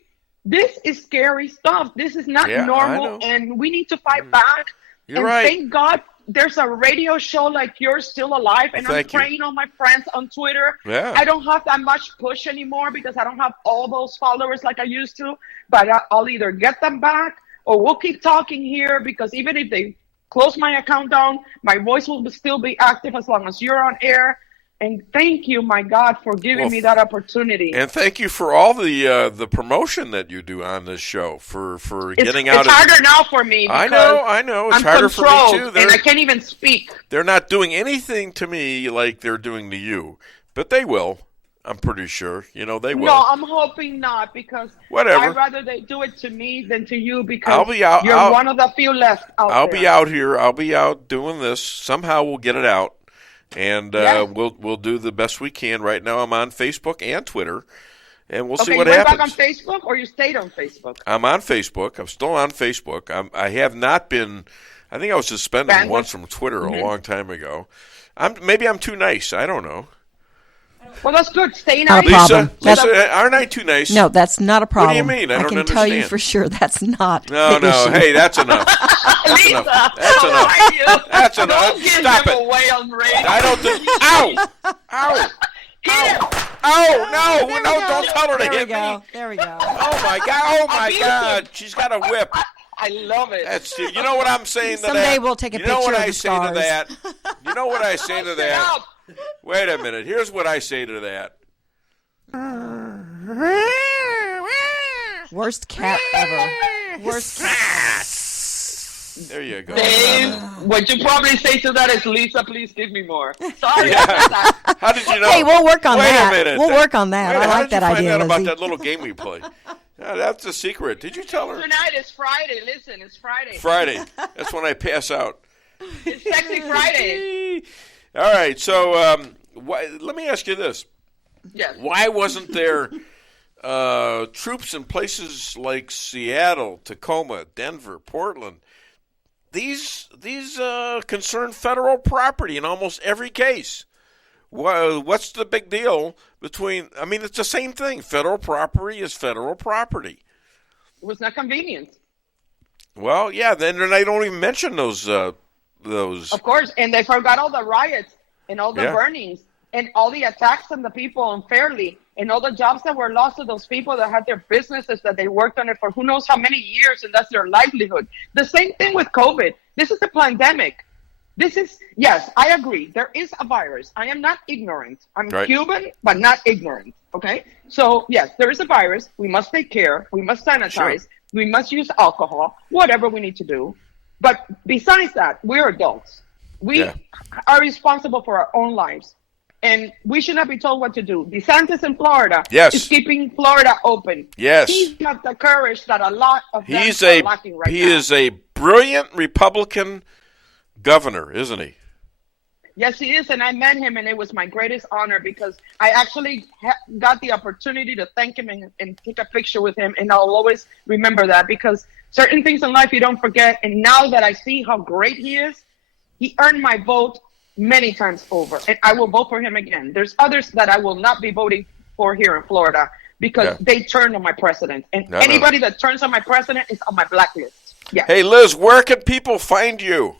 this is scary stuff. This is not normal, and we need to fight back. You're and right. Thank God there's a radio show like yours still alive, and I'm Thank you. praying on my friends on Twitter. Yeah. I don't have that much push anymore because I don't have all those followers like I used to. But I'll either get them back or we'll keep talking here because even if they close my account down, my voice will still be active as long as you're on air. And thank you, my God, for giving me that opportunity. And thank you for all the promotion that you do on this show for getting out. It's harder now for me. I know. It's I'm harder for me controlled, too. And I can't even speak. They're not doing anything to me like they're doing to you, but they will. I'm pretty sure. They will. No, I'm hoping not because Whatever. I'd rather they do it to me than to you because I'll be out. you're one of the few left out I'll there. be out here. I'll be out doing this. Somehow we'll get it out, and we'll do the best we can. Right now, I'm on Facebook and Twitter, and we'll see what you went happens. back on Facebook or you stayed on Facebook? I'm on Facebook. I'm still on Facebook. I have not been. I think I was suspended once from Twitter a long time ago. Maybe I'm too nice. I don't know. Well, that's good. Stay Not nice. a problem. Lisa, aren't I too nice? No, that's not a problem. What do you mean? I don't can understand. tell you for sure that's not No, the issue. hey, that's enough. That's enough. That's enough. That's enough. Don't give Stop him it. away on radio. I don't think. Ow! Ow! Ow! No! Don't tell her to hit me. There we go. Oh my God! Oh my God! She's got a whip. I love it. That's. You know what I'm saying to that? Someday we'll take a You know picture what of I the say to scars. that? You know what I say to that? Wait a minute. Here's what I say to that. Worst cat ever. Worst cat. There you go. Dave, what you probably say to that is, Lisa, please give me more. Sorry. How did you know? Hey, we'll work on Wait that. a minute. We'll work on that. Wait, I how like did that you find idea, out about Lizzie. that little game we play? That's a secret. Did you tell her? Tonight is Friday. Listen, it's Friday. Friday. That's when I pass out. It's Sexy Friday. All right. So let me ask you this. Yes. Why wasn't there troops in places like Seattle, Tacoma, Denver, Portland? These concern federal property in almost every case. What's the big deal between? I mean, it's the same thing. Federal property is federal property. It was not convenient. Well, yeah. Then they don't even mention those. Of course, and they forgot all the riots and all the burnings and all the attacks on the people unfairly and all the jobs that were lost to those people that had their businesses that they worked on it for who knows how many years, and that's their livelihood. The same thing with COVID. This is a pandemic. Yes, I agree. There is a virus. I am not ignorant. I'm Cuban, but not ignorant. Okay? So, yes, there is a virus. We must take care. We must sanitize. Sure. We must use alcohol, whatever we need to do. But besides that, we're adults. We are responsible for our own lives. And we should not be told what to do. DeSantis in Florida is keeping Florida open. Yes. He's got the courage that a lot of them are lacking right now. He is a brilliant Republican governor, isn't he? Yes, he is, and I met him, and it was my greatest honor because I actually got the opportunity to thank him and take a picture with him, and I'll always remember that because certain things in life you don't forget, and now that I see how great he is, he earned my vote many times over, and I will vote for him again. There's others that I will not be voting for here in Florida because they turned on my president, and anybody that turns on my president is on my blacklist. Yeah. Hey, Liz, where can people find you?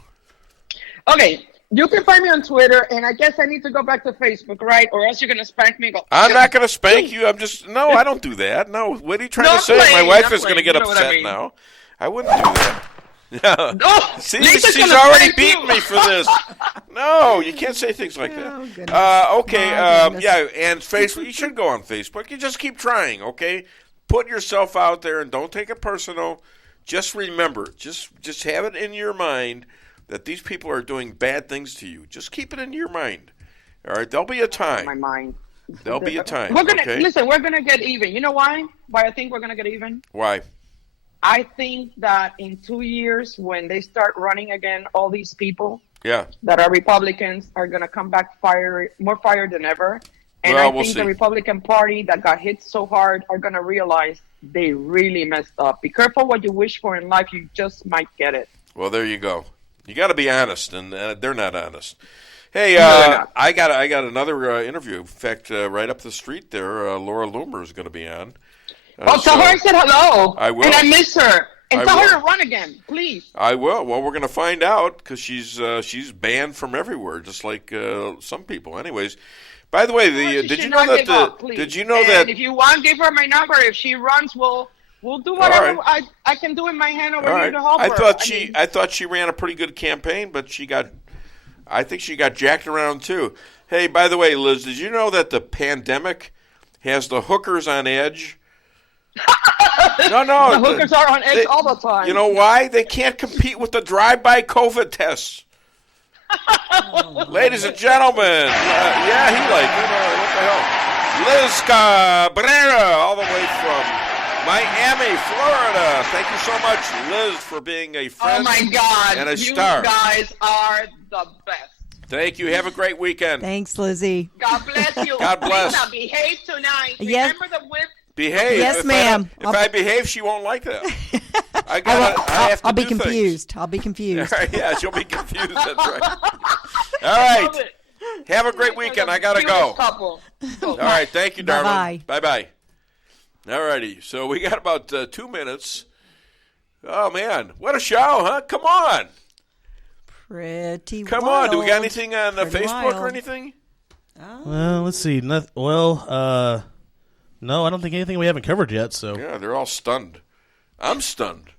Okay. You can find me on Twitter, and I guess I need to go back to Facebook, right? Or else you're going to spank me. I'm not going to spank you. No, I don't do that. No, what are you trying to say? My wife is going to get upset now. I wouldn't do that. No. See, she's already beaten me for this. No, you can't say things like that. Okay, and Facebook, you should go on Facebook. You just keep trying, okay? Put yourself out there and don't take it personal. Just remember, just have it in your mind that these people are doing bad things to you. Just keep it in your mind. All right? There'll be a time. My mind. There'll be a time. Listen, we're going to get even. You know why? Why I think we're going to get even? Why? I think that in 2 years, when they start running again, all these people that are Republicans are going to come back more fired than ever. And I think the Republican Party that got hit so hard are going to realize they really messed up. Be careful what you wish for in life. You just might get it. Well, there you go. You got to be honest, and they're not honest. Hey, I got another interview. In fact, right up the street there, Laura Loomer is going to be on. Tell her I said hello. I will. And I miss her. And tell her to run again, please. I will. Well, we're going to find out because she's banned from everywhere, just like some people. Anyways, by the way, did you know that? Did you know that? If you want, give her my number. If she runs, we'll do whatever I can do in my hand over here to help her. I thought she ran a pretty good campaign, but I think she got jacked around too. Hey, by the way, Liz, did you know that the pandemic has the hookers on edge? No. The hookers are on edge all the time. You know why? They can't compete with the drive-by COVID tests. Ladies and gentlemen, what the hell? Liz Cabrera, all the way from Miami, Florida. Thank you so much, Liz, for being a friend and a star. You guys are the best. Thank you. Have a great weekend. Thanks, Lizzie. God bless you. God bless. Lisa, behave tonight. Yes. Remember the whip. Behave. Yes, ma'am. If I behave, she won't like that. I'll be confused. I'll be confused. Yeah, she'll be confused. That's right. All right. Have a great weekend. I got to go. All right. Thank you, darling. Bye-bye. All righty. So we got about 2 minutes. Oh, man. What a show, huh? Come on. Come on. Do we got anything on Facebook or anything? Well, let's see. No, I don't think anything we haven't covered yet. So yeah, they're all stunned. I'm stunned.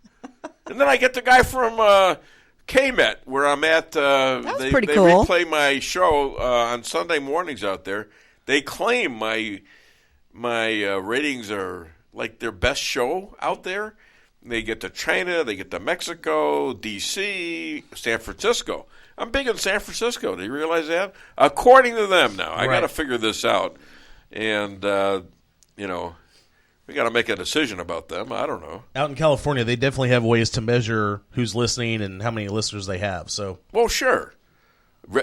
And then I get the guy from KMET, where I'm at. That's pretty they cool. Replay my show on Sunday mornings out there. They claim my ratings are like their best show out there. They get to China, they get to Mexico, D.C., San Francisco. I'm big in San Francisco. Do you realize that? According to them now. I got to figure this out. And, we got to make a decision about them. I don't know. Out in California, they definitely have ways to measure who's listening and how many listeners they have. So, well, sure.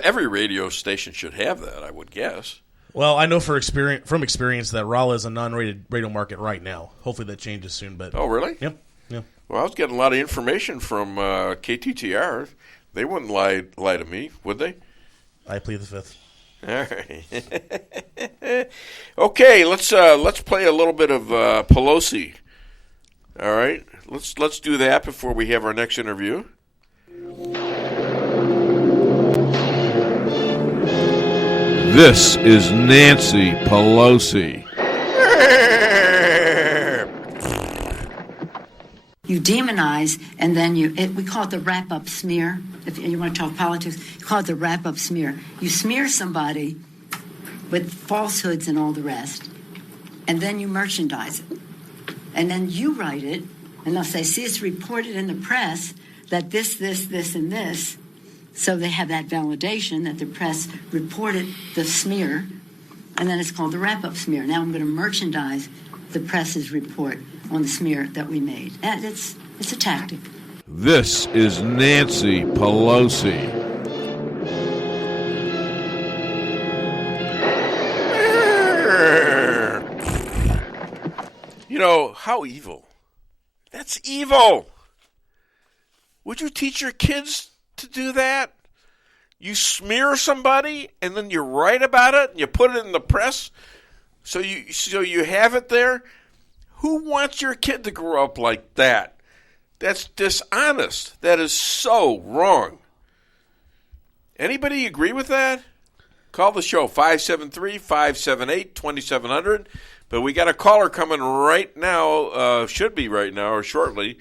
Every radio station should have that, I would guess. Well, I know from experience that Raleigh is a non-rated radio market right now. Hopefully that changes soon. But oh, really? Yep. Yeah. Well, I was getting a lot of information from KTTR. They wouldn't lie to me, would they? I plead the fifth. All right. Okay, let's play a little bit of Pelosi. All right, let's do that before we have our next interview. This is Nancy Pelosi. You demonize, and then we call it the wrap-up smear. If you want to talk politics, you call it the wrap-up smear. You smear somebody with falsehoods and all the rest, and then you merchandise it. And then you write it And they'll say, see, it's reported in the press that this, and this. So they have that validation that the press reported the smear, and then it's called the wrap-up smear. Now I'm going to merchandise the press's report on the smear that we made. And it's a tactic. This is Nancy Pelosi. You know, how evil. That's evil. Would you teach your kids to do that? You smear somebody and then you write about it and you put it in the press so you have it there? Who wants your kid to grow up like that? That's dishonest. That is so wrong. Anybody agree with that? Call the show, 573-578-2700. But we got a caller coming right now, should be right now or shortly,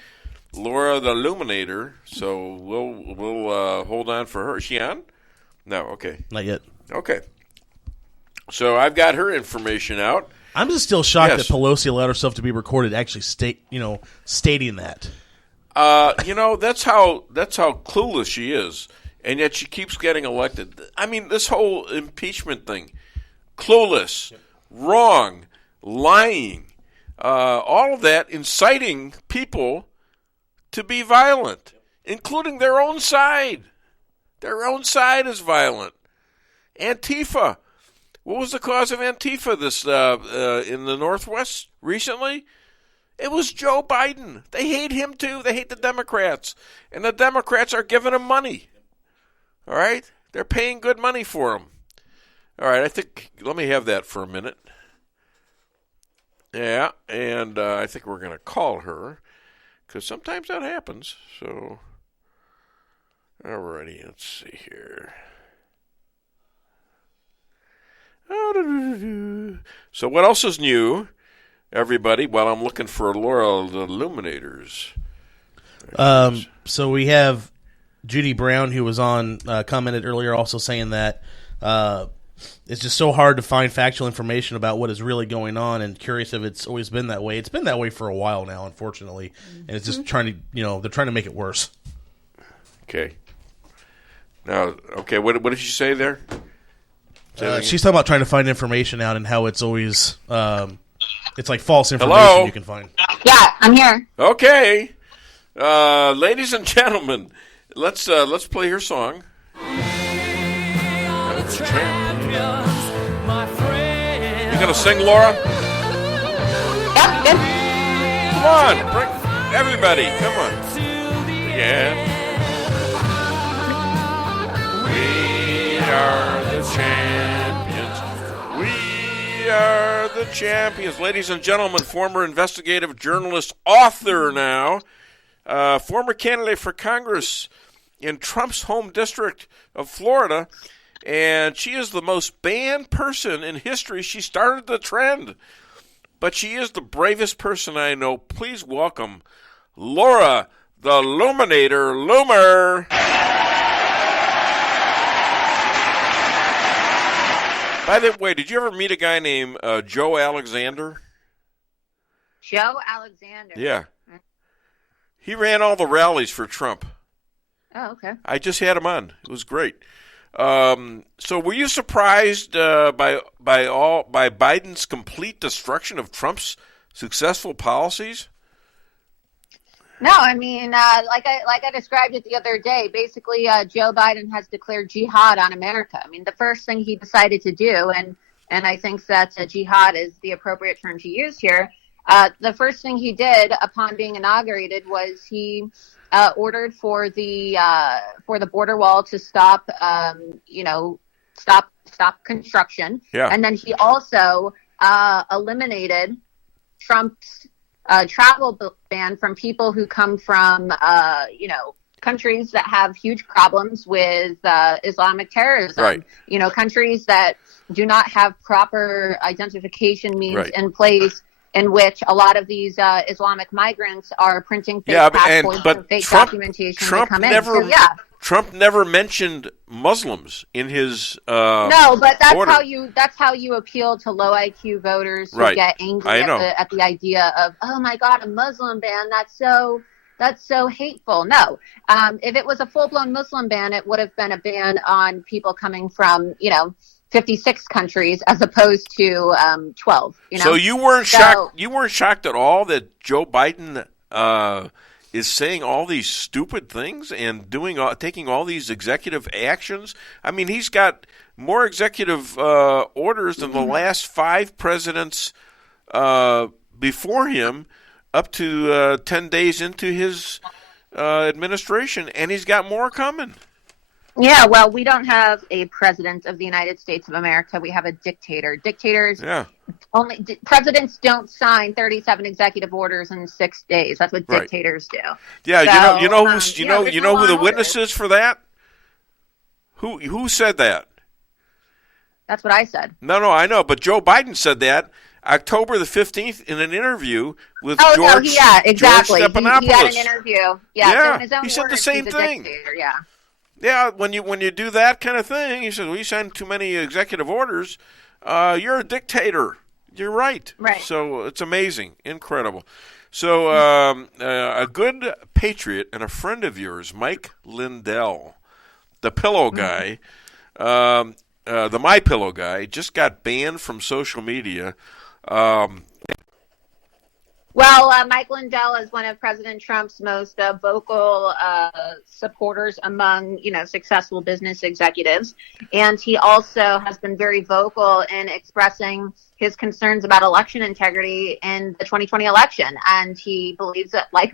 Laura the Illuminator. So we'll hold on for her. Is she on? No, okay. Not yet. Okay. So I've got her information out. I'm just still shocked that Pelosi allowed herself to be recorded actually stating that. That's how clueless she is, and yet she keeps getting elected. I mean, this whole impeachment thing, clueless, wrong, lying, all of that inciting people to be violent, including their own side. Their own side is violent. Antifa. What was the cause of Antifa in the Northwest recently? It was Joe Biden. They hate him too. They hate the Democrats. And the Democrats are giving him money. All right? They're paying good money for him. All right, let me have that for a minute. Yeah, and I think we're going to call her because sometimes that happens. So, all righty, let's see here. So what else is new, everybody? Well, I'm looking for Laura the Illuminators. So we have Judy Brown, who was on, commented earlier, also saying that it's just so hard to find factual information about what is really going on, and curious if it's always been that way. It's been that way for a while now, unfortunately, and it's just they're trying to make it worse. Okay. Now, okay, what did you say there? She's talking about trying to find information out and how it's always it's like false information. Hello? You can find. Yeah, I'm here. Okay, ladies and gentlemen, let's play her song. You gonna sing, Laura? Yep. Come on, everybody, come on. Yeah. We are the champions. We are the champions. Ladies and gentlemen, former investigative journalist, author now, former candidate for Congress in Trump's home district of Florida, and she is the most banned person in history. She started the trend, but she is the bravest person I know. Please welcome Laura the Illuminator Loomer. By the way, did you ever meet a guy named Joe Alexander? Joe Alexander? Yeah. He ran all the rallies for Trump. Oh, okay. I just had him on. It was great. So were you surprised by Biden's complete destruction of Trump's successful policies? No, I mean, like I described it the other day, basically Joe Biden has declared jihad on America. I mean, the first thing he decided to do, and I think that jihad is the appropriate term to use here, the first thing he did upon being inaugurated was he ordered for the border wall to stop construction. Yeah. And then he also eliminated Trump's travel ban from people who come from, countries that have huge problems with Islamic terrorism. Right. Countries that do not have proper identification means Right. in place, in which a lot of these Islamic migrants are printing fake passports and fake documentation to come in. So, Trump never mentioned Muslims in his no, but that's order. how you appeal to low IQ voters who Right. get angry I know. at the idea of, oh my God, a Muslim ban, that's so hateful. No, if it was a full blown Muslim ban, it would have been a ban on people coming from 56 countries as opposed to 12. So you weren't shocked. You weren't shocked at all that Joe Biden is saying all these stupid things and taking all these executive actions. I mean, he's got more executive orders than the last 5 presidents before him, up to 10 days into his administration, and he's got more coming. Yeah, well, we don't have a president of the United States of America. We have a dictator. Dictators presidents don't sign 37 executive orders in 6 days. That's what dictators do. Yeah, so, you know who the witness is for that? Who said that? That's what I said. No, I know, but Joe Biden said that October the 15th in an interview with George exactly. Stephanopoulos. He had an interview. Yeah, he said the same thing. Yeah, when you do that kind of thing, he says, well, you signed too many executive orders, you're a dictator. You're right. Right. So it's amazing. Incredible. So a good patriot and a friend of yours, Mike Lindell, the pillow guy, the My Pillow guy, just got banned from social media. Well, Mike Lindell is one of President Trump's most vocal supporters among, successful business executives. And he also has been very vocal in expressing his concerns about election integrity in the 2020 election. And he believes that like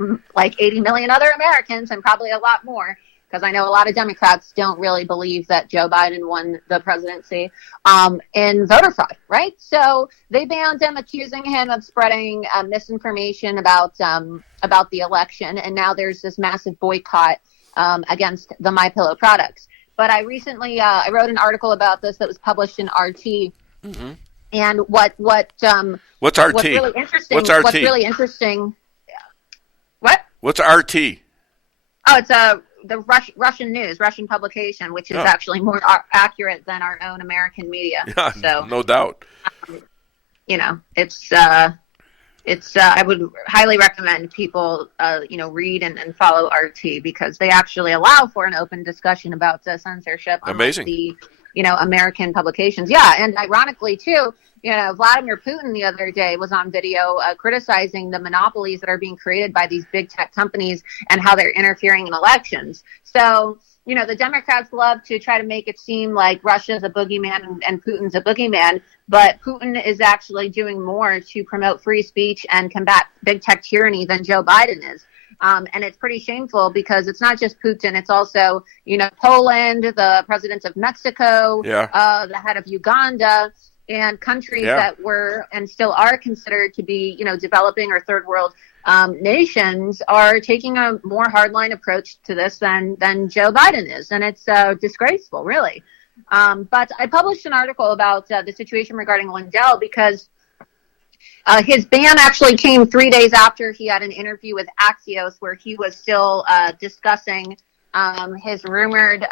80 million other Americans, and probably a lot more, because I know a lot of Democrats don't really believe that Joe Biden won the presidency, in voter fraud, right? So they banned him, accusing him of spreading misinformation about the election, and now there's this massive boycott against the MyPillow products. But I recently I wrote an article about this that was published in RT, and what's RT? What's really interesting? What's RT? What's really interesting? What? What's RT? Oh, it's the Russian news, Russian publication, which is actually more accurate than our own American media. Yeah, so, no doubt. It's I would highly recommend people, read and follow RT, because they actually allow for an open discussion about censorship. Amazing. The, American publications. Yeah. And ironically too, Vladimir Putin the other day was on video criticizing the monopolies that are being created by these big tech companies and how they're interfering in elections. So, the Democrats love to try to make it seem like Russia's a boogeyman and Putin's a boogeyman, but Putin is actually doing more to promote free speech and combat big tech tyranny than Joe Biden is. And it's pretty shameful, because it's not just Putin. It's also, Poland, the president of Mexico, the head of Uganda, and countries that were and still are considered to be, developing or third world nations are taking a more hardline approach to this than Joe Biden is. And it's disgraceful, really. But I published an article about the situation regarding Lindell, because his ban actually came 3 days after he had an interview with Axios, where he was still discussing his rumored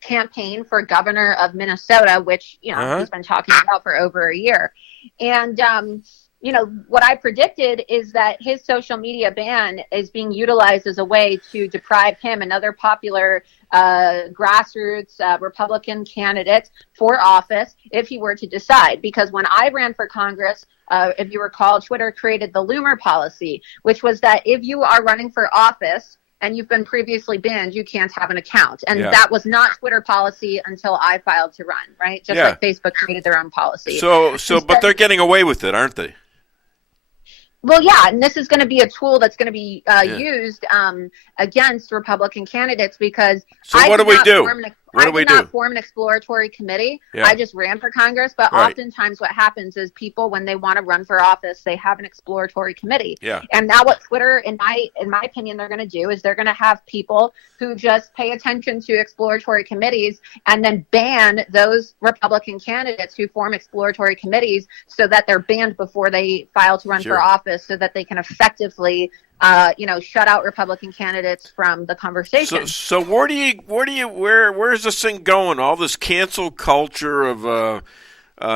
campaign for governor of Minnesota, which, he's been talking about for over a year. And, what I predicted is that his social media ban is being utilized as a way to deprive him and other popular grassroots Republican candidates for office if he were to decide. Because when I ran for Congress, if you recall, Twitter created the Loomer policy, which was that if you are running for office and you've been previously banned, you can't have an account. And that was not Twitter policy until I filed to run, right? Just like Facebook created their own policy. But they're getting away with it, aren't they? Well, yeah, and this is going to be a tool that's going to be used against Republican candidates, because what do we do? I did not form an exploratory committee. Yeah. I just ran for Congress. But oftentimes what happens is people, when they want to run for office, they have an exploratory committee. Yeah. And now what Twitter, in my opinion, they're going to do is they're going to have people who just pay attention to exploratory committees and then ban those Republican candidates who form exploratory committees, so that they're banned before they file to run for office, so that they can effectively shut out Republican candidates from the conversation. So where's this thing going? All this cancel culture of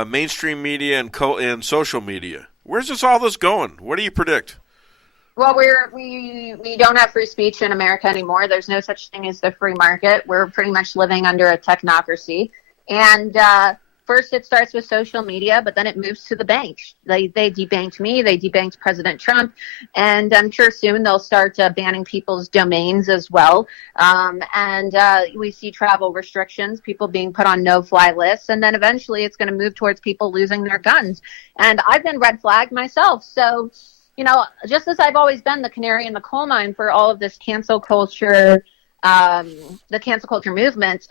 mainstream media and social media. Where's all this going? What do you predict? Well, we don't have free speech in America anymore. There's no such thing as the free market. We're pretty much living under a technocracy. And first it starts with social media, but then it moves to the banks. They debanked me. They debanked President Trump. And I'm sure soon they'll start banning people's domains as well. And we see travel restrictions, people being put on no-fly lists. And then eventually it's going to move towards people losing their guns. And I've been red flagged myself. So, just as I've always been the canary in the coal mine for all of this cancel culture, the cancel culture movement,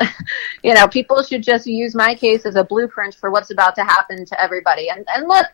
people should just use my case as a blueprint for what's about to happen to everybody. And look,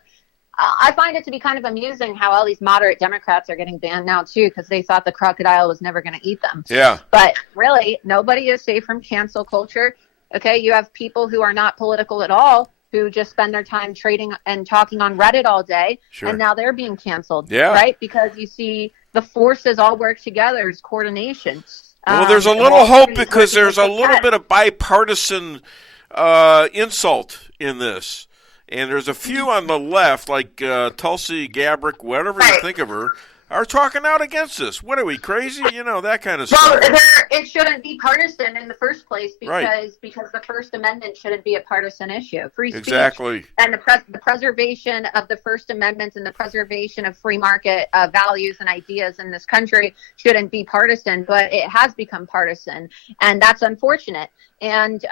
I find it to be kind of amusing how all these moderate Democrats are getting banned now, too, because they thought the crocodile was never going to eat them. Yeah. But really, nobody is safe from cancel culture. Okay, you have people who are not political at all, who just spend their time trading and talking on Reddit all day, Sure. and now they're being canceled, Yeah. right? Because you see the forces all work together as coordination. Well, there's a little hope because there's a little bit of bipartisan insult in this. And there's a few on the left, like Tulsi Gabbard, whatever you think of her, are talking out against this. What are we, crazy? That kind of stuff. Well, it shouldn't be partisan in the first place because the First Amendment shouldn't be a partisan issue. Free speech Exactly. and the preservation of the First Amendment and the preservation of free market values and ideas in this country shouldn't be partisan, but it has become partisan, and that's unfortunate. And,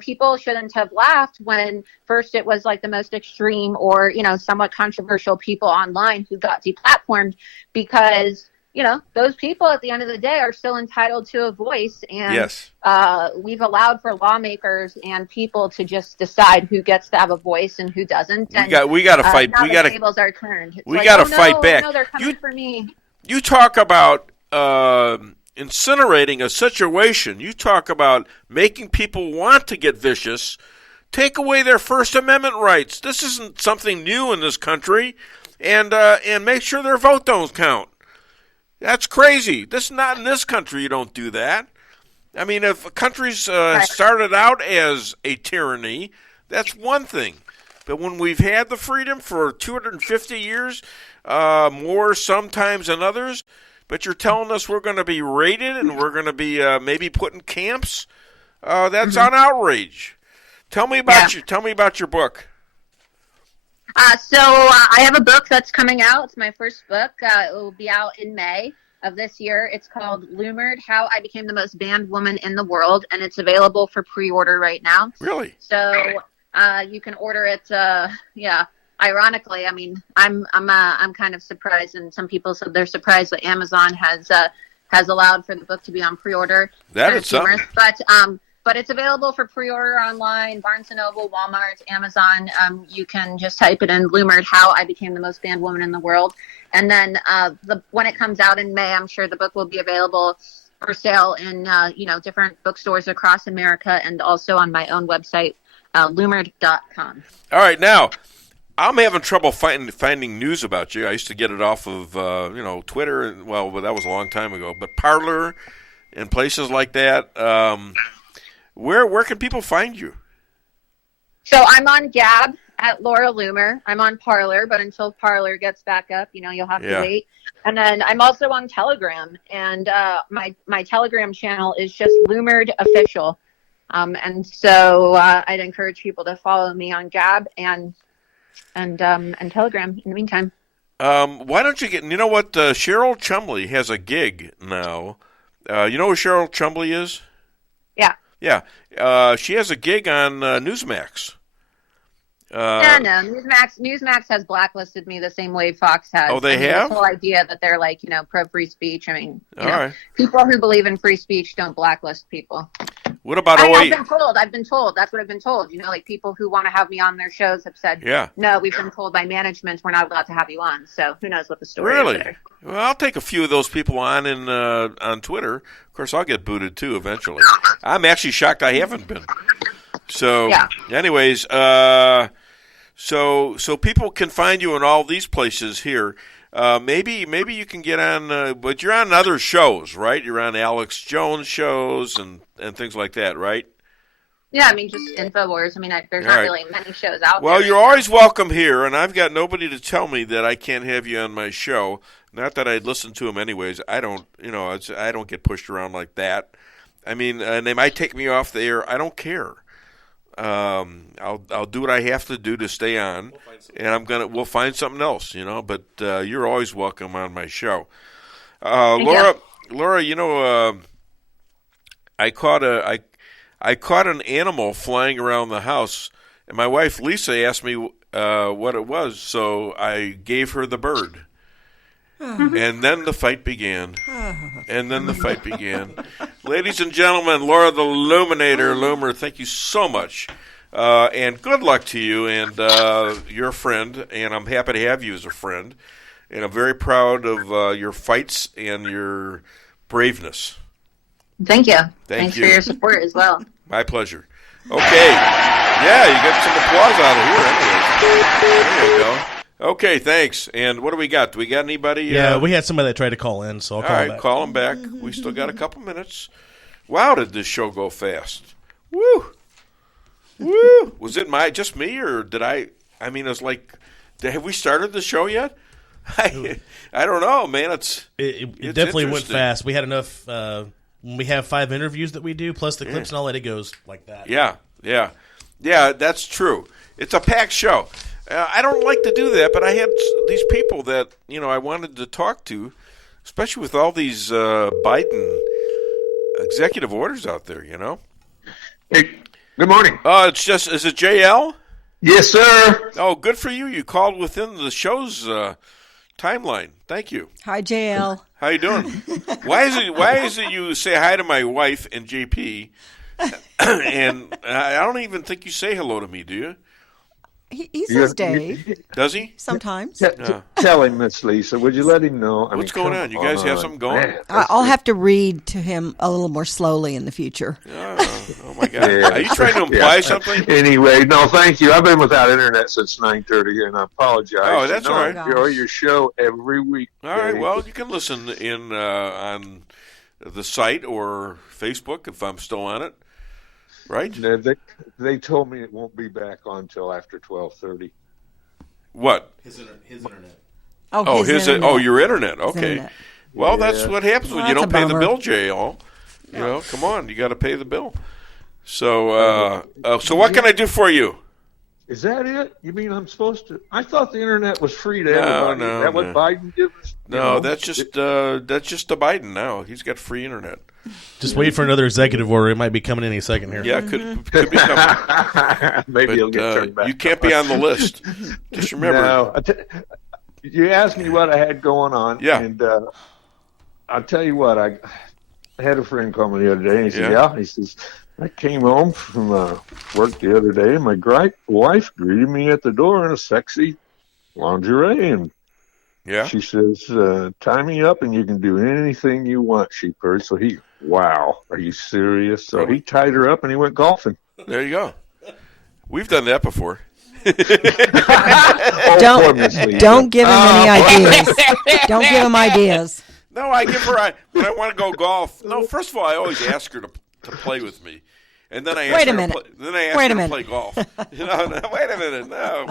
people shouldn't have laughed when first it was like the most extreme or, somewhat controversial people online who got deplatformed because, those people at the end of the day are still entitled to a voice. And Yes. We've allowed for lawmakers and people to just decide who gets to have a voice and who doesn't. And, We got to fight. Now We the got to. tables are turned. It's We like, got to oh, fight no, back. No, they're coming for me. You talk about incinerating a situation. You talk about making people want to get vicious. Take away their First Amendment rights. This isn't something new in this country, and make sure their vote don't count. That's crazy. This is not in this country. You don't do that. I mean, if countries started out as a tyranny, that's one thing. But when we've had the freedom for 250 years, more sometimes than others, but you're telling us we're going to be raided and we're going to be maybe put in camps, that's an outrage. Tell me about your book. So I have a book that's coming out. It's my first book. It will be out in May of this year. It's called Lumered, How I Became the Most Banned Woman in the World, and it's available for pre-order right now. Really? So you can order it. Ironically, I mean, I'm kind of surprised, and some people said they're surprised that Amazon has allowed for the book to be on pre-order. That is something. But it's available for pre-order online, Barnes & Noble, Walmart, Amazon. You can just type it in, Lumered, How I Became the Most Banned Woman in the World. And then when it comes out in May, I'm sure the book will be available for sale in different bookstores across America and also on my own website, lumered.com. All right, now, I'm having trouble finding news about you. I used to get it off of Twitter, but that was a long time ago. But Parler and places like that. Where can people find you? So I'm on Gab at Laura Loomer. I'm on Parler, but until Parler gets back up, you'll have to wait. And then I'm also on Telegram, and my Telegram channel is just Loomered Official. And so I'd encourage people to follow me on Gab and Telegram in the meantime. Why don't you you know what? Cheryl Chumley has a gig now. You know who Cheryl Chumley is? Yeah. Yeah. She has a gig on Newsmax. No. Newsmax has blacklisted me the same way Fox has. Oh, they have? The whole idea that they're pro free speech. I mean, right. People who believe in free speech don't blacklist people. What about I've been told. That's what I've been told. People who want to have me on their shows have said, no, we've been told by management we're not allowed to have you on. So who knows what the story is there. Well, I'll take a few of those people on on Twitter. Of course, I'll get booted too eventually. I'm actually shocked I haven't been. So, anyways, So people can find you in all these places here. Maybe you can get on, but you're on other shows, right? You're on Alex Jones shows and things like that, right? Yeah, I mean, just InfoWars. I mean, there's not really many shows out there. Well, you're always welcome here, and I've got nobody to tell me that I can't have you on my show. Not that I'd listen to them anyways. I don't get pushed around like that. I mean, and they might take me off the air. I don't care. I'll do what I have to do to stay on, and we'll find something else, But you're always welcome on my show. Laura, I caught an animal flying around the house, and my wife Lisa asked me what it was, so I gave her the bird. And then the fight began. Ladies and gentlemen, Laura the Loomer, thank you so much. And good luck to you and your friend, and I'm happy to have you as a friend. And I'm very proud of your fights and your braveness. Thank you. Thanks for your support as well. My pleasure. Okay. Yeah, you got some applause out of here anyway. There you go. Okay, thanks. And what do we got? Do we got anybody? Yeah, we had somebody that tried to call in, so I'll call him back. Call him back. We still got a couple minutes. Wow, did this show go fast. Woo! Was it just me, or did I mean, it was like, have we started the show yet? I don't know, man. It definitely went fast. We had enough, when we have 5 interviews that we do, plus the clips and all that, it goes like that. Yeah, that's true. It's a packed show. I don't like to do that, but I had these people that, I wanted to talk to, especially with all these Biden executive orders out there, Hey, good morning. Is it JL? Yes, sir. Oh, good for you. You called within the show's timeline. Thank you. Hi, JL. How you doing? Why is it you say hi to my wife and JP, and I don't even think you say hello to me, do you? He says Dave. Does he? Sometimes. Tell him, Miss Lisa. Would you let him know? What's going on? You guys have something going? Man, I'll have to read to him a little more slowly in the future. Oh my God. Are you trying to imply something? Anyway, no, thank you. I've been without internet since 9:30, and I apologize. Oh, that's all right. I enjoy your show every week. All right, well, you can listen in on the site or Facebook if I'm still on it. Right? They told me it won't be back on until after 12:30. What? His internet. His internet. Your internet. Okay. Internet. Well, that's what happens when you don't pay the bummer. bill, JL. Come on, you got to pay the bill. So, so what can I do for you? Is that it? You mean I'm supposed to? I thought the internet was free to everybody. No, Is that what Biden did? No, that's just the Biden now. He's got free internet. Just wait for another executive order. It might be coming any second here. Yeah, could be coming. Maybe he'll get turned back. You can't be on the list. Just remember. No, you asked me what I had going on. Yeah. And I'll tell you what. I had a friend call me the other day, and he said, He says, I came home from work the other day, and my wife greeted me at the door in a sexy lingerie, and she says, tie me up and you can do anything you want, she purred. So wow, are you serious? So he tied her up and he went golfing. There you go. We've done that before. Don't give him any ideas. Don't give him ideas. No, I give her, when I want to go golf. No, first of all, I always ask her to play with me. And then I ask her to play golf. No, wait a minute. No,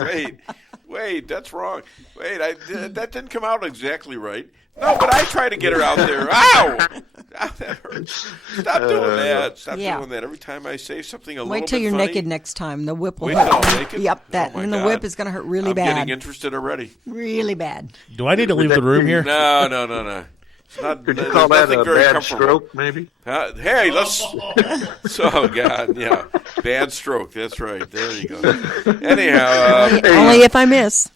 wait, that's wrong. Wait, that didn't come out exactly right. No, but I try to get her out there. Ow! That hurts. Stop doing that. Stop doing that. Every time I say something a little bit funny. Wait till you're naked next time. The whip will Wait hurt. till I'm naked? Yep, and the whip is going to hurt really bad. I'm getting interested already. Really bad. Do I need to leave the room here? No. Could you call that a bad stroke, maybe? Hey, let's... Oh, God, yeah. Bad stroke. That's right. There you go. Anyhow... Only if I miss.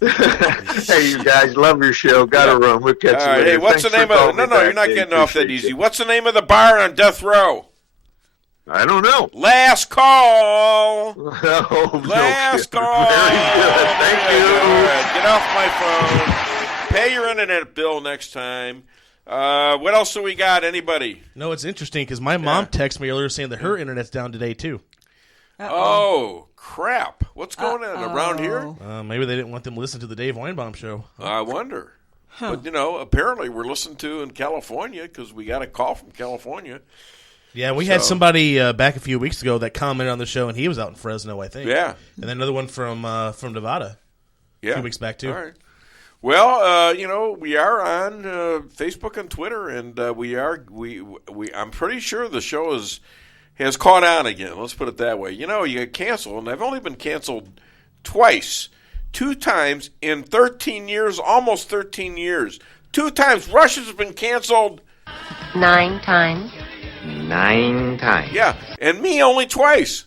Hey, you guys, love your show. Got to run. We'll catch you later. Hey, what's the name of... No, you're not getting off that easy. What's the name of the bar on Death Row? I don't know. Last call. Last call. Very good. Thank you. All right, get off my phone. Pay your internet bill next time. What else do we got? Anybody? No, it's interesting because my mom texted me earlier saying that her internet's down today, too. Oh, crap. What's going on around here? Maybe they didn't want them to listen to the Dave Weinbaum show. I wonder. But, apparently we're listened to in California because we got a call from California. Yeah, we had somebody back a few weeks ago that commented on the show, and he was out in Fresno, I think. Yeah. And then another one from Nevada a few weeks back, too. All right. Well, we are on Facebook and Twitter, and I'm pretty sure the show has caught on again. Let's put it that way. You get canceled, and I've only been canceled twice. 2 times in 13 years, almost 13 years. 2 times. Russia's been canceled 9 times. 9 times. Yeah, and me only twice.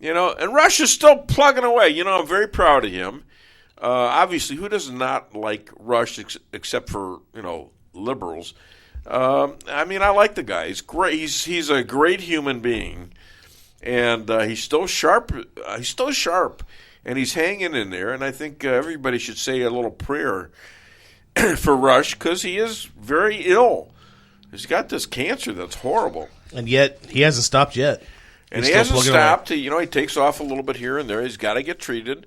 And Russia's still plugging away. I'm very proud of him. Obviously, who does not like Rush except for, liberals? I like the guy. He's great. He's a great human being. And he's still sharp. And he's hanging in there. And I think everybody should say a little prayer for Rush because he is very ill. He's got this cancer that's horrible. And yet, he hasn't stopped yet. And he hasn't stopped. He takes off a little bit here and there. He's got to get treated.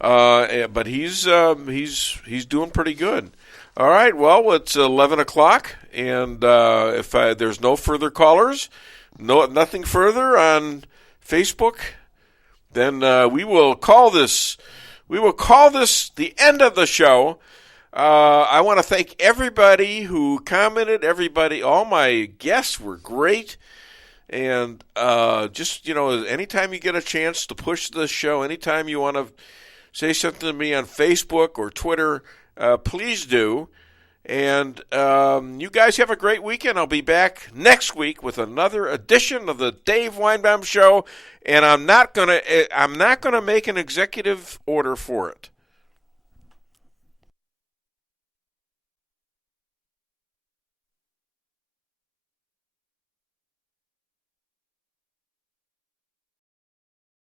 But he's doing pretty good. All right, well, it's 11 o'clock, and if there's no further callers, nothing further on Facebook, then we will call this the end of the show. I want to thank everybody who commented. All my guests were great. And anytime you get a chance to push this show, anytime you want to say something to me on Facebook or Twitter, please do. And you guys have a great weekend. I'll be back next week with another edition of the Dave Weinbaum Show, and I'm not gonna make an executive order for it.